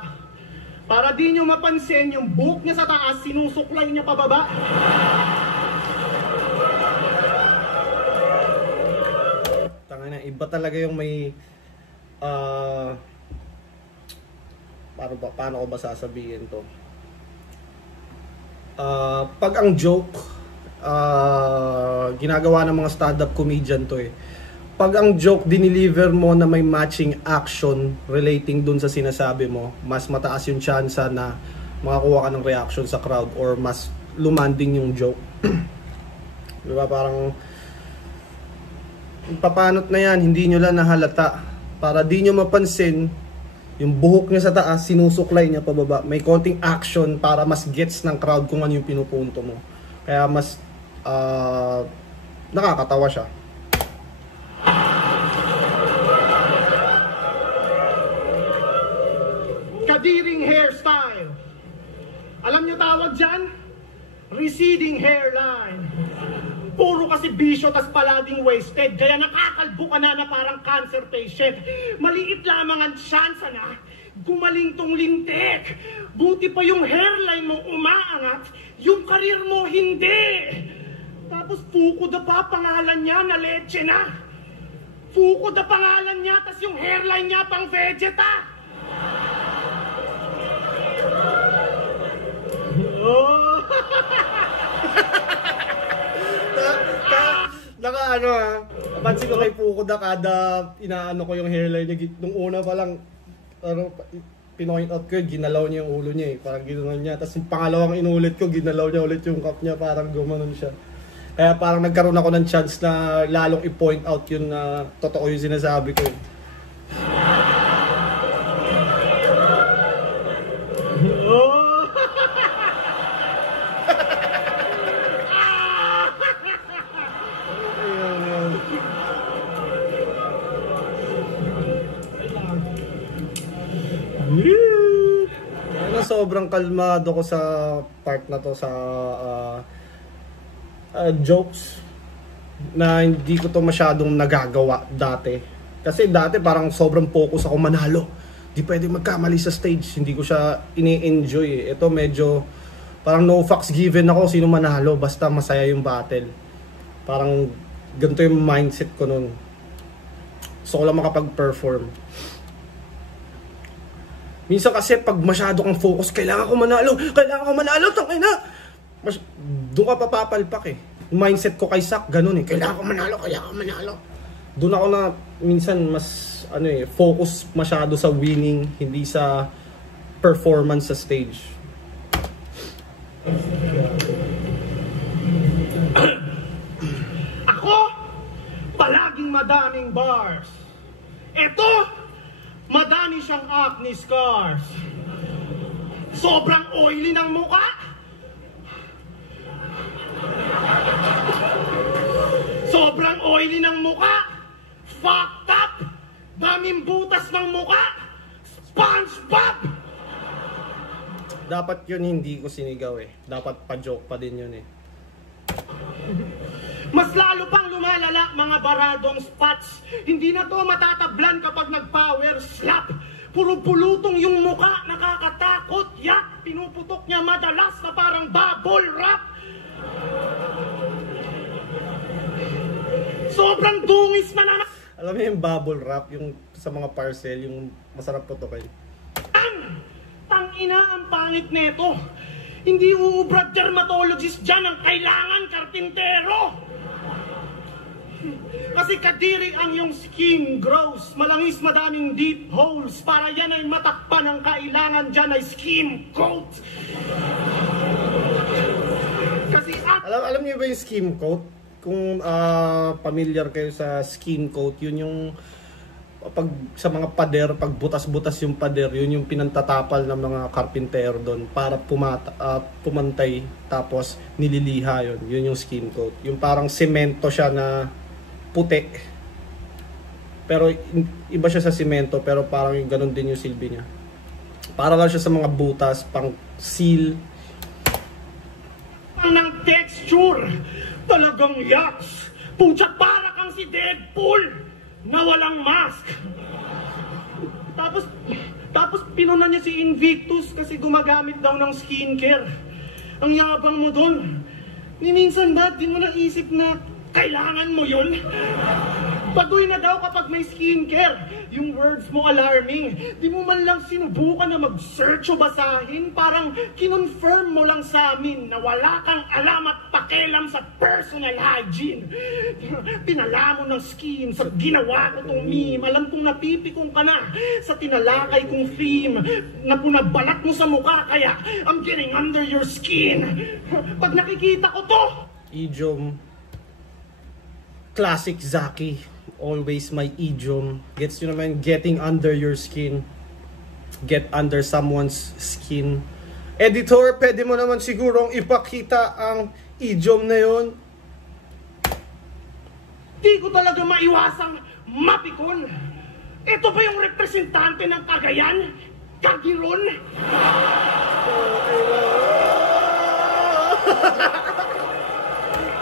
Para di nyo mapansin yung buhok niya sa taas, sinusuklay niya pababa. Tangina, iba talaga yung may paano ko ba sasabihin to? Pag ang joke ginagawa ng mga stand-up comedian to eh. Pag ang joke dineliver mo na may matching action relating dun sa sinasabi mo, mas mataas yung chance na makakuha ka ng reaction sa crowd or mas lumanding yung joke. Diba? Parang yung papanot na yan, hindi nyo lang nahalata. Para di nyo mapansin, yung buhok niya sa taas, sinusuklay niya pababa. May konting action para mas gets ng crowd kung ano yung pinupunto mo. Kaya mas nakakatawa siya. Kadiring hairstyle. Alam nyo tawag dyan? Receding hairline. Puro kasi bisyo tas palaging wasted. Kaya nakakalbo ka na parang cancer patient. Maliit lamang ang chance na gumaling tong lintik. Buti pa yung hairline mo umaangat, yung karir mo hindi. Tapos Fuko da pa pangalan niya na leche na. Fuko da pangalan niya tas yung hairline niya pang vegeta. Oh. Napansin ko kay Fuko da kada inaano ko yung hairline niya. Nung una pa lang, pinoint out ko yun, ginalaw niya yung ulo niya eh. Parang ginanon niya. Tapos yung pangalawang inulit ko, ginalaw niya ulit yung cup niya. Parang gumanon siya. Kaya parang nagkaroon ako ng chance na lalong i-point out yun na totoo yung sinasabi ko eh. Sobrang kalmado ko sa part na to sa jokes na hindi ko to masyadong nagagawa dati. Kasi dati parang sobrang focus ako manalo. Di pwede magkamali sa stage. Hindi ko siya ini-enjoy eh. Ito medyo parang no fucks given ako sino manalo. Basta masaya yung battle. Parang ganito yung mindset ko nun. Gusto ko lang makapag-perform. Minsan kasi pag masyado kang focus, kailangan ko manalo, tangina. Doon ka papapalpak eh. Yung mindset ko kay Sak, ganun eh. Kailangan ko manalo. Doon ako na minsan mas focus masyado sa winning, hindi sa performance sa stage. Ako, palaging madaming bars. Eto, madami siyang acne scars. Sobrang oily ng muka. Sobrang oily ng muka. Fucked up. Daming butas ng muka. SpongeBob. Dapat yun hindi ko sinigaw eh. Dapat pa-joke pa din yun eh. Mas lalo pang lumalala mga baradong spots. Hindi na to matatablan kapag nag-power slap. Puro pulutong yung muka, nakakatakot. Yak, pinuputok niya madalas na parang bubble wrap. Sobrang dungis na naman. Alam mo yung bubble wrap, yung sa mga parcel, yung masarap putokin. Tangina ang pangit neto. Hindi uubrad dermatologist dyan ang kailangan karpintero. Kasi kadiri ang yung skin grows. Malangis madaming deep holes. Para yan ay matakpan ang kailangan dyan ay skin coat. Kasi alam niyo ba yung skin coat? Kung familiar kayo sa skin coat, yun yung pag sa mga pader, pag butas-butas yung pader, yun yung pinantatapal ng mga karpintero doon para pumantay, tapos nililiha yun. Yun yung skin coat. Yung parang semento siya na puti. Pero iba siya sa semento, pero parang yung ganun din yung silbi niya. Para lang siya sa mga butas, pang seal. ng texture, talagang yaks. Pucha, para kang si Deadpool na walang mask. Tapos pinunan niya si Invictus kasi gumagamit daw ng skincare. Ang yabang mo doon. Minsan ba, di mo naisip na kailangan mo yun? Baduy na daw kapag may skincare. Yung words mo alarming. Di mo man lang sinubukan na mag-search o basahin. Parang kinonfirm mo lang sa amin na wala kang alam at pakialam sa personal hygiene. Pinala mo ng skin sa ginawa ko tong meme. Alam kong napipikong ka na sa tinalakay kong theme na punabalat mo sa mukha. Kaya I'm getting under your skin. Pag nakikita ko to, Idiom. Classic Zaki. always my idiom. Gets nyo naman, getting under your skin. Get under someone's skin. Editor, pwede mo naman sigurong ipakita ang idiom na yun. Di ko talaga maiwasang mapikon. Ito ba yung representante ng Cagayan? Cagueron?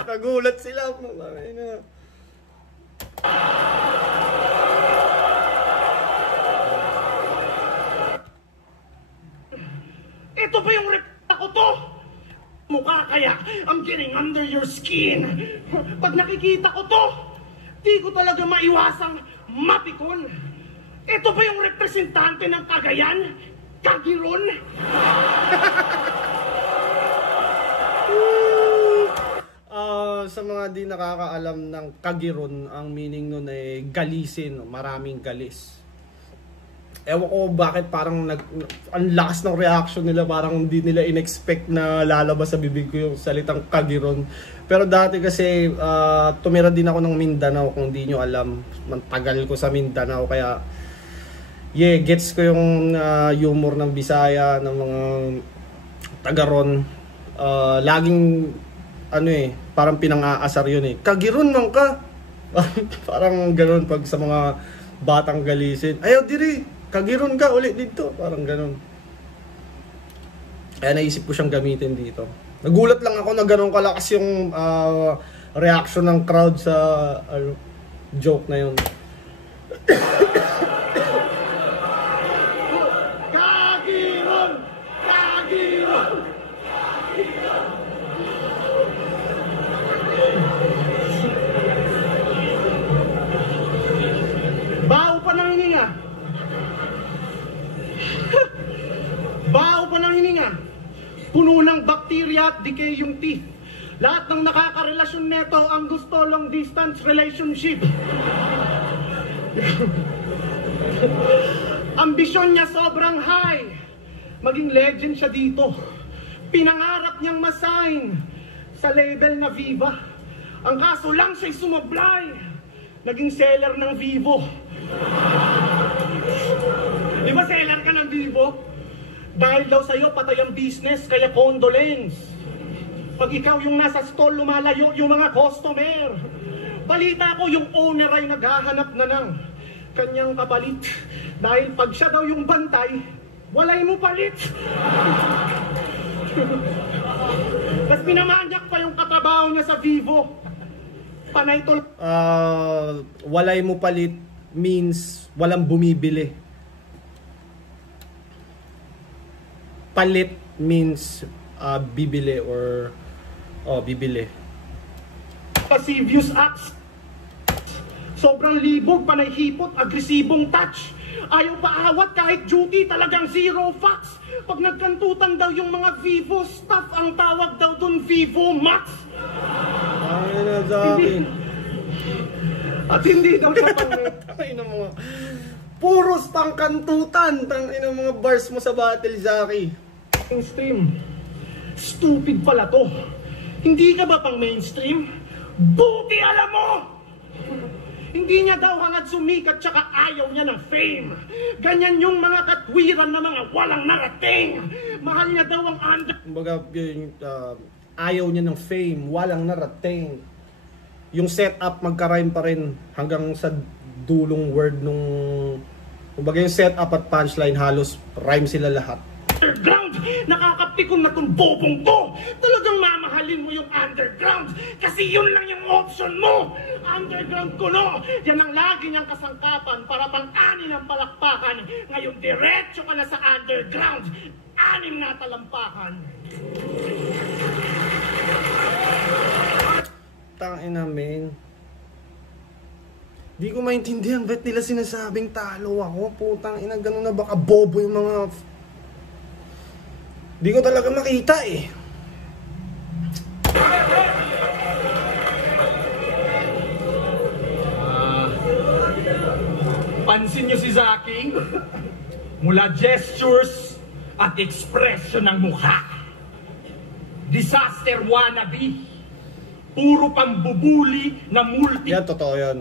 Nagulat sila. Ito ba yung ako to? Mukha kaya, I'm getting under your skin. Pag nakikita ko to, di ko talaga maiwasang mapikon. Ito ba yung representante ng Cagayan? Cagueron? Sa mga di nakakaalam ng Cagueron, ang meaning nun ay galisin, maraming galis. Ewan ko bakit parang ang lakas ng reaction nila, parang hindi nila in-expect na lalabas sa bibig ko yung salitang Cagueron. Pero dati kasi tumira din ako ng Mindanao, kung di nyo alam. Mantagal ko sa Mindanao, kaya gets ko yung humor ng Bisaya, ng mga Tagaron. Laging parang pinang-aasar yun eh. Cagueron man ka! Parang ganoon pag sa mga batang galisin. Ayaw diri, Cagueron ka ulit dito. Parang ganoon. Kaya naisip ko siyang gamitin dito. Nagulat lang ako na ganoon kalakas yung reaction ng crowd sa joke na yun. Cagueron! Cagueron! Baho pa ng hininga. Baho pa ng hininga. Puno ng bacteria at decay yung teeth. Lahat ng nakakarelasyon neto ang gusto long distance relationship. Ambisyon niya sobrang high. Maging legend siya dito. Pinangarap niyang masign sa label na Viva. Ang kaso lang siya'y sumablay. Naging seller ng Vivo. Di ba seller ka ng Vivo? Dahil daw sa'yo patay ang business, kaya condolence. Pag ikaw yung nasa stall, lumalayo yung mga customer. Balita ko yung owner ay naghahanap na ng kanyang kapalit. Dahil pag siya daw yung bantay, walay mo palit. Tapos pinamanyak pa yung katrabaho niya sa Vivo. Panay tol. Walay mo palit means walang bumibili. Palit means bibili or bibili. Lascivious acts. Sobrang libog, panay hipot, agresibong touch. Ayaw paawat kahit duty, talagang zero facts. Pag nagkantutan daw yung mga Vivo staff, ang tawag daw dun Vivo Max. Ay na sa akin. At hindi daw siya pang... Puros pangkantutan. Tangin ang mga bars mo sa battle, Zaki. Mainstream. Stupid pala to. Hindi ka ba pang mainstream? Buti alam mo! Hindi niya daw hangad sumikat, tsaka ayaw niya ng fame. Ganyan yung mga katwiran na mga walang narating. Mahal niya daw ang Kumbaga, ayaw niya ng fame, walang narating. Yung setup magka-rhyme pa rin hanggang sa dulong word nung... Kumbaga yung setup at punchline halos rhyme sila lahat. Underground! Nakakaptikon na tong bobong to! Talagang mamahalin mo yung underground! Kasi yun lang yung option mo! Underground kuno! Yan ang lagi niyang kasangkapan para pang-ani ng palakpakan. Ngayon diretso ka na sa underground! 6 na talampakan! Tangin namin. Di ko maintindihan ba't nila sinasabing talo ako. Putang ina, ganun na baka bobo yung mga... Di ko talaga makita eh. Pansin niyo si Zaki? Mula gestures at expression ng mukha. Disaster wannabe. Puro pambubuli na multi... Yan, totoo yan.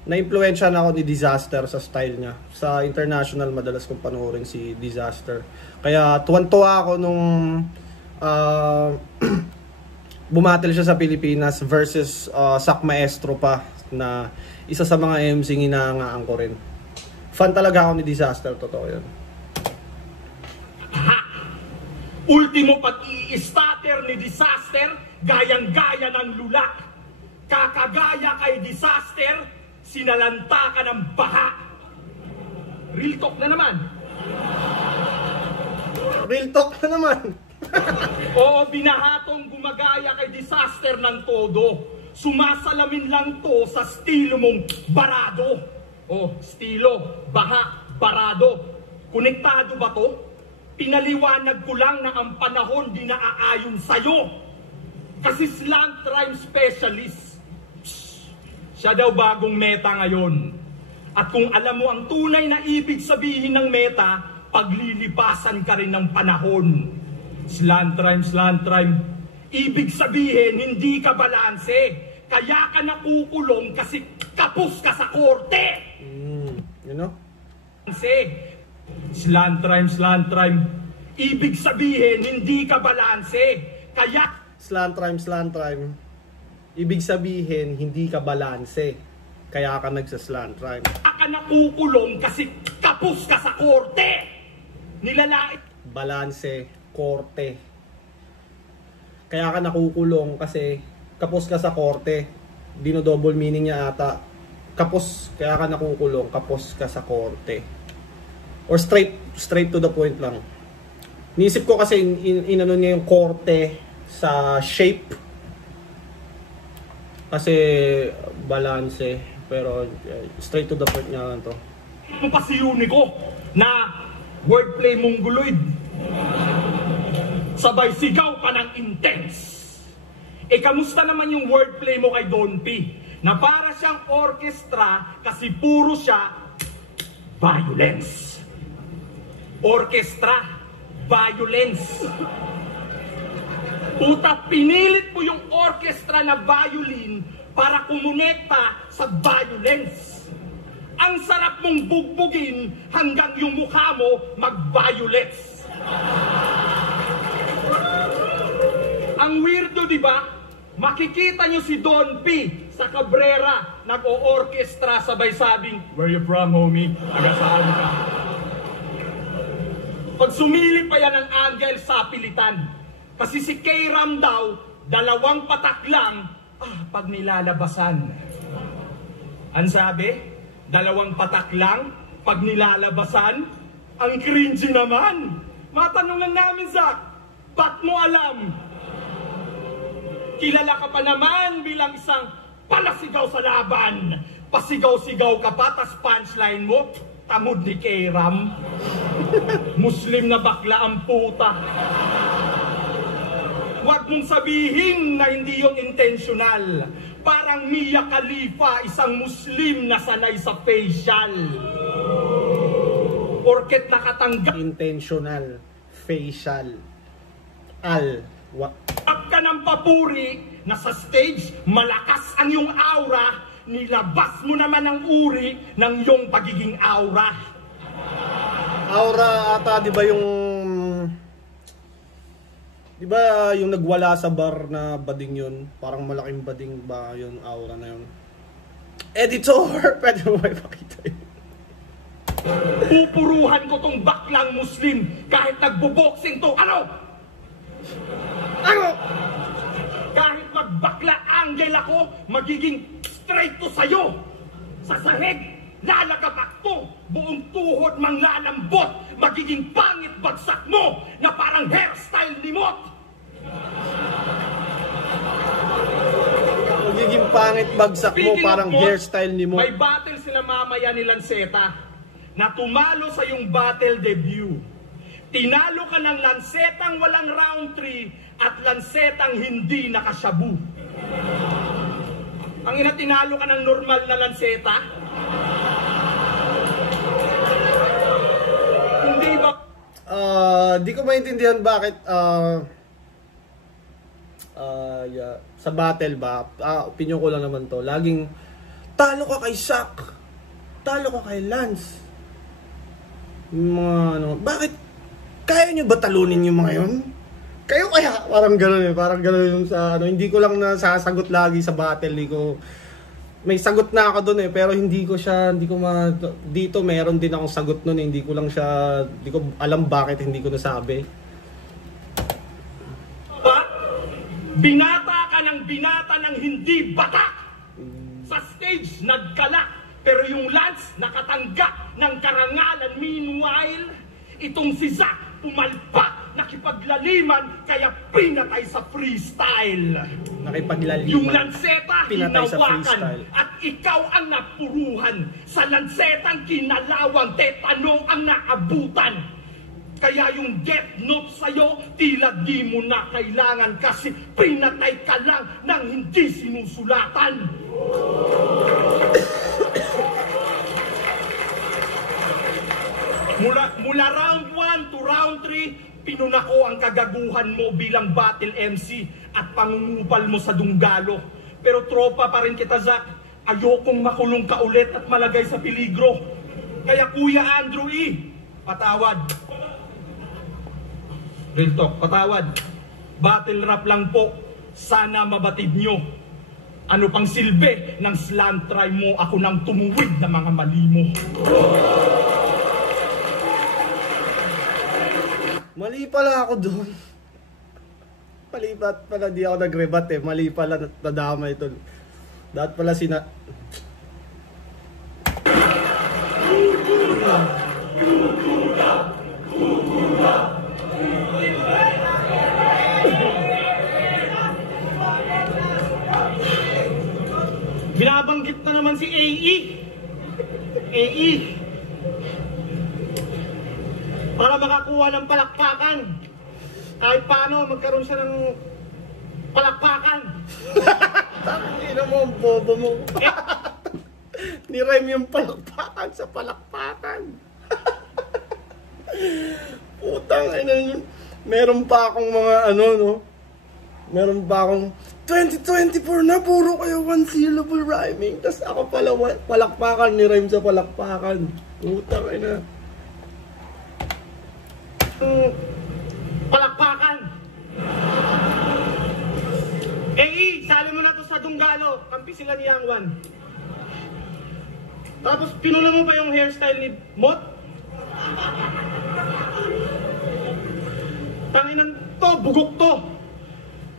Na-influensya na ako ni Disaster sa style niya. Sa international, madalas kong panoorin si Disaster. Kaya tuwan-tuwa ako nung bumatel siya sa Pilipinas versus Sak Maestro pa, na isa sa mga MC hinahangaan ko rin. Fan talaga ako ni Disaster, totoo yan. Ultimo pag-i-starter ni Disaster, gayang-gaya ng lulak. Kakagaya kay Disaster, sinalanta ka ng baha. Real talk na naman. Real talk na naman. Oo, binahatong gumagaya kay Disaster ng todo. Sumasalamin lang to sa estilo mong barado. Oh, estilo, baha, barado. Konektado ba to? Pinaliwanag ko lang na ang panahon di naaayon sa'yo. Kasi slant rhyme specialist. Siya daw bagong meta ngayon. At kung alam mo ang tunay na ibig sabihin ng meta, paglilipasan ka rin ng panahon. Slant rhyme. Ibig sabihin, hindi ka balanse. Kaya ka nakukulong kasi kapos ka sa korte. You know? Slant rhyme. Ibig sabihin, hindi ka balanse. Kaya... Slant rhyme. Ibig sabihin, hindi ka balanse. Kaya ka nagsaslant rhyme. Ka nakukulong kasi kapos ka sa korte. Nilalait. Balanse, korte. Kaya ka nakukulong kasi kapos ka sa korte. Dino-double meaning niya ata. Kapos, kaya ka nakukulong, kapos ka sa korte. Or straight to the point lang. Niisip ko kasi inano niya yung korte sa shape. Kasi balanse, pero straight to the point niya lang to. Ano pa si Unico na wordplay mongoloid? Sabay sigaw pa ng intense. Kamusta naman yung wordplay mo kay Don P? Na para siyang orchestra kasi puro siya violence. Orchestra, violence. Puta, pinilit mo yung orchestra na violin para kumonekta sa violence. Ang sarap mong bugbugin hanggang yung mukha mo mag-violence. Ang weirdo, di ba? Makikita nyo si Don P sa Cabrera, nag-o-orchestra sabay sabing, "Where you from, homie? Taga saan ka?" Pag sumili pa yan ng angle sa pilitan. Kasi si K-Ram daw, 2 patak lang, pag nilalabasan. Ang sabi, 2 patak lang, pag nilalabasan, ang cringy naman. Matanungan namin, Zach, ba't mo alam? Kilala ka pa naman bilang isang palasigaw sa laban. Pasigaw-sigaw ka pa, tas punchline mo, tamod ni K-Ram. Muslim na bakla ang puta. Huwag mong sabihin na hindi yung intentional. Parang Mia Khalifa, isang Muslim na sanay sa facial. Porket nakatanggap Intentional, facial, at ka ng papuri na sa stage malakas ang iyong aura, nilabas mo naman ang uri ng iyong pagiging aura. Aura ata, di ba yung... Di ba yung nagwala sa bar na bading yun? Parang malaking bading ba yun, aura na yun? Editor! Pwede mo ba ipakita yun? Pupuruhan ko tong baklang Muslim kahit nagbo-boxing to. Ano? Kahit magbakla angle ako, magiging straight to sa'yo. Sa sahig, lalagapak to. Buong tuhod mang lalambot. Magiging pangit bagsak mo na parang hairstyle ni Mot. Magiging pangit bagsak mo, parang hairstyle ni Mot. May battle sila mamaya ni Lanceta na tumalo sa yung battle debut. Tinalo ka ng Lancetang walang round 3 at Lancetang hindi nakasyabu. Ang ina, tinalo ka ng normal na Lanceta? Hindi ba? Di ko maintindihan bakit Yeah. Sa battle ba, opinion ko lang naman to, laging talo ka kay Shaq, talo ka kay Lance. Mga ano, bakit kaya nyo ba talunin yung mga yun? Kayo kaya, parang gano'n parang gano'n yung sa ano, hindi ko lang nasasagot lagi sa battle, may sagot na ako doon pero hindi ko dito meron din akong sagot noon, hindi ko alam bakit hindi ko nasabi. Binata ka ng binata ng hindi bata. Sa stage, nagkalak. Pero yung Lance, nakatanggap ng karangalan. Meanwhile, itong si Zack, pumalpak, nakipaglaliman, kaya pinatay sa freestyle. Nakipaglaliman, yung Lanceta, pinatay sa hinawakan, freestyle. at ikaw ang napuruhan. Sa Lancetang kinalawang, tetanong ang naabutan. Kaya yung death note sa'yo, tila di mo na kailangan kasi pinatay ka lang ng hindi sinusulatan. Mula round 1 to round 3, pinunako ang kagaguhan mo bilang battle MC at pangungupal mo sa dunggalo. Pero tropa pa rin kita, Zack. Ayokong makulong ka ulit at malagay sa peligro. Kaya Kuya Andrew E., patawad. Real talk, patawad. Battle rap lang po. Sana mabatid nyo. Ano pang silbi ng slant try mo, ako nang tumuwid na mga mali mo. Mali pala ako doon. Mali pala, di ako nag-rebat Mali pala, nadama ito. Dapat pala Binabanggit na naman si AE. AE. Para makakuha ng palakpakan. Kahit paano, magkaroon siya ng palakpakan. Tangina mo, ang bobo mo. Ni-rhyme yung palakpakan sa palakpakan. Putang ina yun. Meron pa akong mga meron pa akong 2024 na, puro kayo one syllable rhyming. Tapos ako pala palakpakan, ni-rhyme sa palakpakan. Putang ina. Palakpakan. Sali mo na to sa Dunggalo. Kampi sila ni Yang Wan. Tapos pinula mo pa yung hairstyle ni Mot. Tanginan to, bugok to.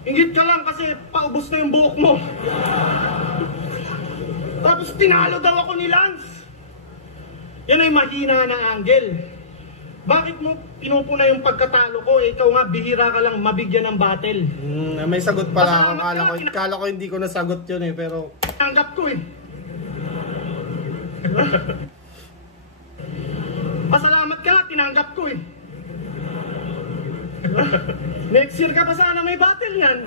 Ingit ka lang kasi paubos na yung buhok mo. Tapos tinalo daw ako ni Lance. Yan ay mahina na angle. Bakit mo pinupuna yung pagkatalo ko? Ikaw nga, bihira ka lang mabigyan ng battle. May sagot pala ako. Kala ko hindi ko nasagot yun pero tinanggap ko Pasalamat ka nga, tinanggap ko Next year ka pa sana may battle yan.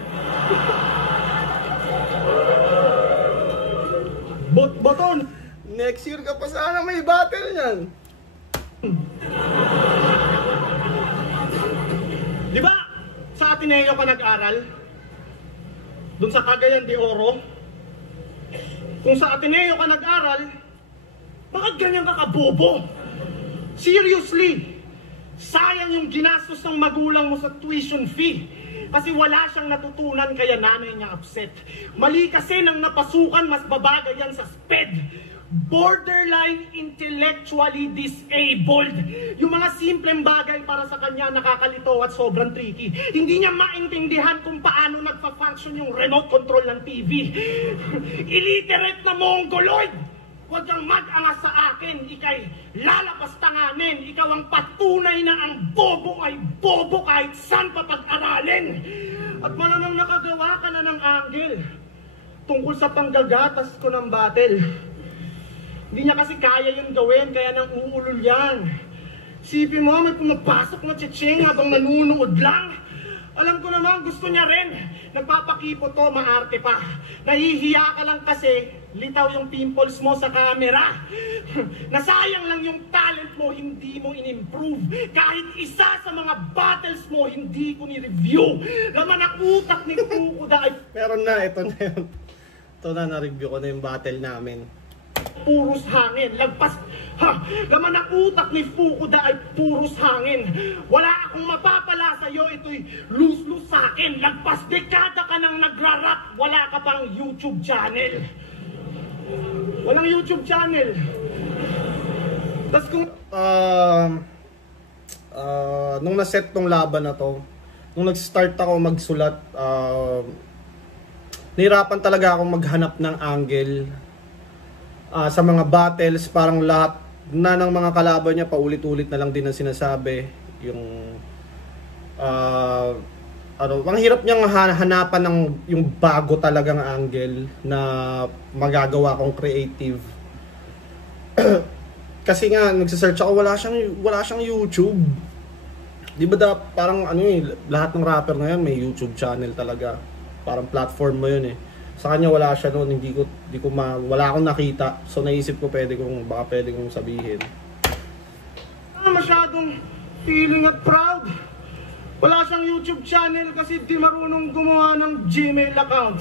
Boton. Next year ka pa sana may battle yan. Di ba sa Ateneo ka nag-aral? Doon sa Cagayan de Oro? Kung sa Ateneo ka nag-aral, bakit ganyan ka kabobo? Seriously, sayang yung ginastos ng magulang mo sa tuition fee. Kasi wala siyang natutunan kaya nanay niya upset. Mali kasi nang napasukan, mas babagay yan sa SPED. Borderline intellectually disabled. Yung mga simpleng bagay para sa kanya nakakalito at sobrang tricky. Hindi niya maintindihan kung paano nagpa-function yung remote control ng TV. Illiterate na mongoloid! Huwag kang mag-angas sa akin, ikay lalapas tanganin. Ikaw ang patunay na ang bobo ay bobo kahit saan pa pag-aralin. At malamang nakagawa ka na ng angle tungkol sa panggagatas ko ng battle. Hindi niya kasi kaya yung gawin, kaya nang uulol yan. Sipin mo, may pumapasok na tsitsing habang nanunood lang. Alam ko naman, gusto niya rin. Nagpapakipo to, maarte pa. Nahihiya ka lang kasi litaw yung pimples mo sa camera. Nasayang lang yung talent mo, hindi mo in-improve. Kahit isa sa mga battles mo, hindi ko ni-review. Laman ang utak ni Fukuda ay Meron na, ito na yun. Ito na, na-review ko na yung battle namin. puros hangin. Laman ang utak ni Fukuda ay puros hangin. Wala akong mapapala sa'yo, ito'y lose-lose sa'kin. Lagpas dekada ka nang nagra-rap, wala ka pang YouTube channel. Walang YouTube channel. Tapos kung... Nung naset tong laban na to, nung nag-start ako magsulat, nahirapan talaga akong maghanap ng angle. Sa mga battles, parang lahat na ng mga kalaban niya paulit-ulit na lang din ang sinasabi. Yung ang hirap niyang hanapan ng yung bago talagang angle na magagawa kong creative. Kasi nga nagse-search ako, wala siyang YouTube. 'Di ba parang lahat ng rapper ngayon may YouTube channel talaga. Parang platform mo 'yun eh. Sa kanya wala siya noon, wala akong nakita. So naisip ko baka pwede kong sabihin. Masyadong feeling at proud. Wala siyang YouTube channel kasi di marunong gumawa ng Gmail account.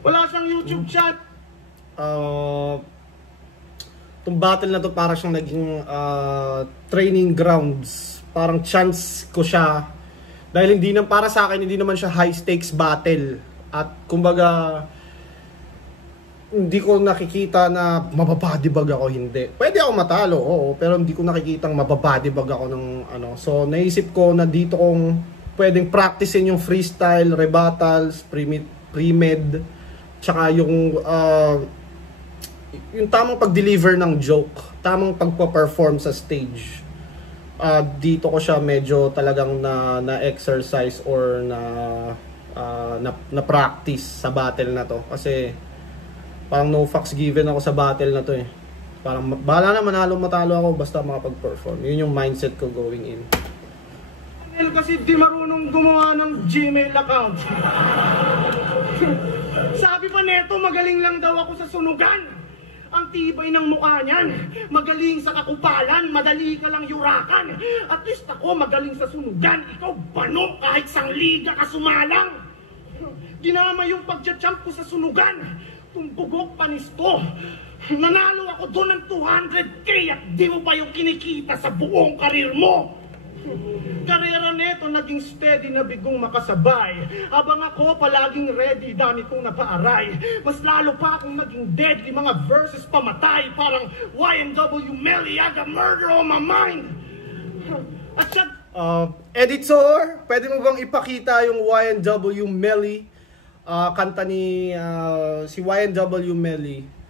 Wala siyang YouTube channel. Itong battle na to para siyang naging training grounds. Parang chance ko siya. Dahil para sa akin, hindi naman siya high stakes battle. At kumbaga, hindi ko nakikita na mababadibag ako, hindi. Pwede ako matalo, oo, pero hindi ko nakikitang mababadibag ako ng So, naisip ko na dito kong pwedeng practicein yung freestyle, rebuttals, pre-med, tsaka yung tamang pag-deliver ng joke, tamang pagpa-perform sa stage. Dito ko siya medyo talagang na-exercise or na-practice sa battle na to. Kasi parang no fucks given ako sa battle na to eh. Parang bahala na manalo matalo ako basta makapag-perform. Yun yung mindset ko going in. Kasi di marunong gumawa ng Gmail account. Sabi pa neto, magaling lang daw ako sa sunugan. Ang tibay ng mukha niyan. Magaling sa kakupalan, madali ka lang yurakan. At least ako magaling sa sunugan. Ikaw bano kahit sang liga ka sumalang. Ginama yung pagja-jump ko sa sunugan. Tumbugok panisto. Nanalo ako doon ng 200k at di mo pa yung kinikita sa buong karir mo. Karera neto naging steady na bigong makasabay. Habang ako palaging ready, dami kong napaaray. Mas lalo pa akong naging deadly, mga verses pamatay. Parang YNW Melly, I got murder on my mind. At siya... Editor, pwede mo bang ipakita yung YNW Melly? Kanta ni si YNW Melly.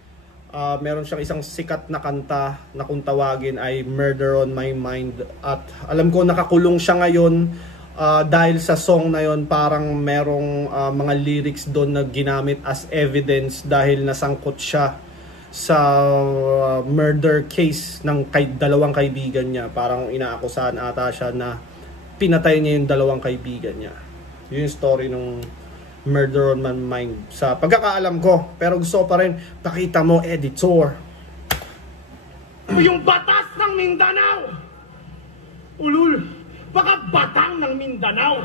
Meron siyang isang sikat na kanta na kung tawagin ay Murder on My Mind. At alam ko nakakulong siya ngayon dahil sa song na yon. Parang merong mga lyrics doon na ginamit as evidence dahil nasangkot siya sa murder case ng dalawang kaibigan niya. Parang inaakusahan ata siya na pinatay niya yung dalawang kaibigan niya. Yun yung story ng Murder on My Mind sa pagkakaalam ko, pero gusto ko pa rin pakita mo, editor, yung batas ng Mindanao. Ulul, baka batang ng Mindanao.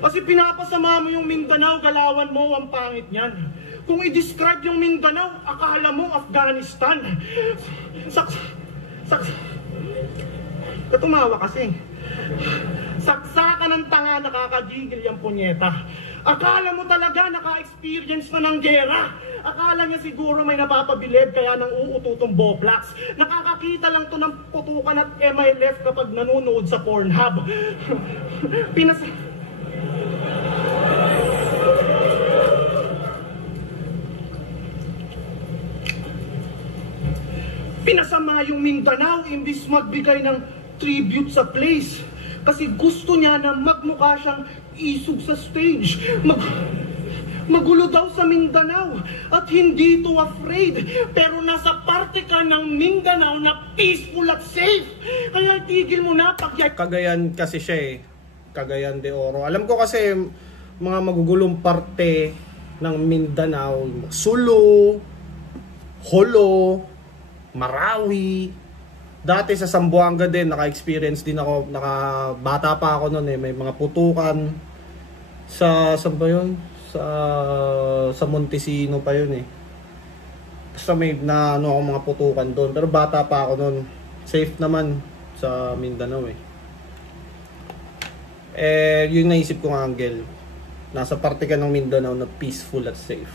Kasi pinapasama mo yung Mindanao, galawan mo, ang pangit niyan. Kung i-describe yung Mindanao, akala mo Afghanistan. Katumawa kasi. Saksakan ng tanga, nakakagigil yung punyeta. Akala mo talaga naka-experience na ng gera. Akala niya siguro may napapabilib kaya nang uututong Boplax. Nakakakita lang to ng putukan at MILF kapag nanonood sa Pornhub. Pinasama yung Mindanao imbis magbigay ng tribute sa place. Kasi gusto niya na magmukha siyang isog sa stage. Magulo daw sa Mindanao at hindi to afraid. Pero nasa parte ka ng Mindanao na peaceful at safe. Kaya tigil mo na pag... Cagayan kasi siya eh. Cagayan de Oro. Alam ko kasi mga magugulong parte ng Mindanao, Sulu, Jolo, Marawi. Dati sa Zamboanga din, naka-experience din ako, bata pa ako noon eh, may mga putukan saan ba yun? Sa Montesino pa yun eh. Basta may ako mga putukan doon, pero bata pa ako noon. Safe naman sa Mindanao eh. Yung naisip ko nga, Angel, nasa parte ka ng Mindanao na peaceful at safe.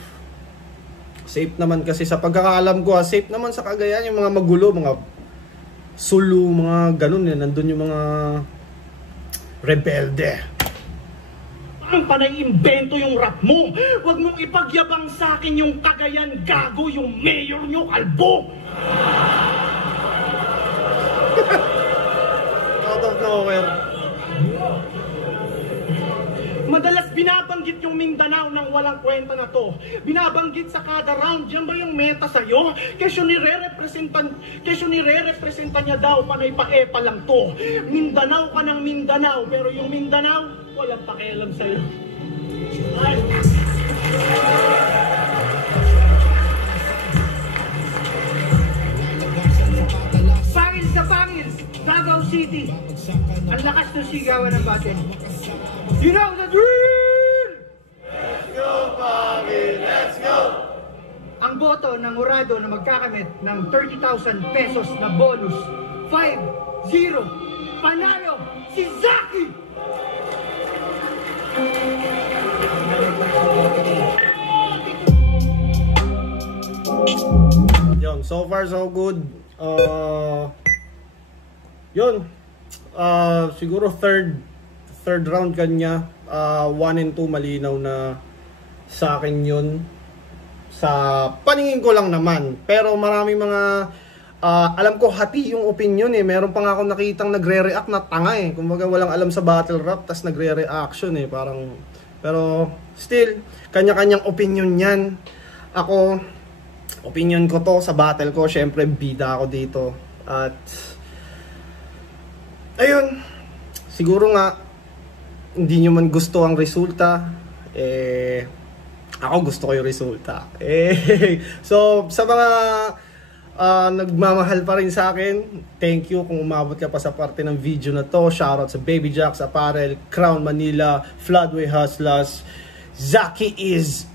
Safe naman kasi sa pagkakaalam ko, safe naman sa Cagayan yung mga magulo, mga Sulu, mga ganun eh, nandun yung mga rebelde. Ang panay-imbento yung rap mo. Huwag mong ipagyabang sa akin yung Cagayan, gago, yung mayor nyo, kalbo. Out of nowhere. Madalas binabanggit yung Mindanao ng walang kwenta na to. Binabanggit sa kada round. Yan ba yung meta sa'yo? Kesyo nire-representan niya daw, panay pa-epa lang to. Mindanao ka ng Mindanao, pero yung Mindanao, walang pakialam sa'yo. Ay. Pangils sa Pangils, Davao City. Ang lakas ng sigawan ng batin. You know the drill! Let's go, Pangil! Let's go! Ang boto ng Urado na magkakamit ng 30,000 pesos na bonus. 5-0. Panalo si Zaki! Yun, so far so good. Yun. Siguro third round kanya. 1 and 2 malinaw na sa akin yun. Sa paningin ko lang naman. Pero marami mga alam ko hati yung opinion eh. Meron pa nga ako nakitang nagre-react na tanga eh. Kumbaga walang alam sa battle rap tas nagre-reaction eh. Parang, pero still, kanya-kanyang opinion yan. Ako, opinion ko to sa battle ko. Syempre bida ako dito. At ayun, siguro nga hindi nyo man gusto ang resulta, ako gusto ko yung resulta. So sa mga nagmamahal pa rin sa akin, thank you kung umabot ka pa sa parte ng video na to. Shoutout sa Baby Jacks Apparel, Crown Manila, Floodway Hustlers, Zaki is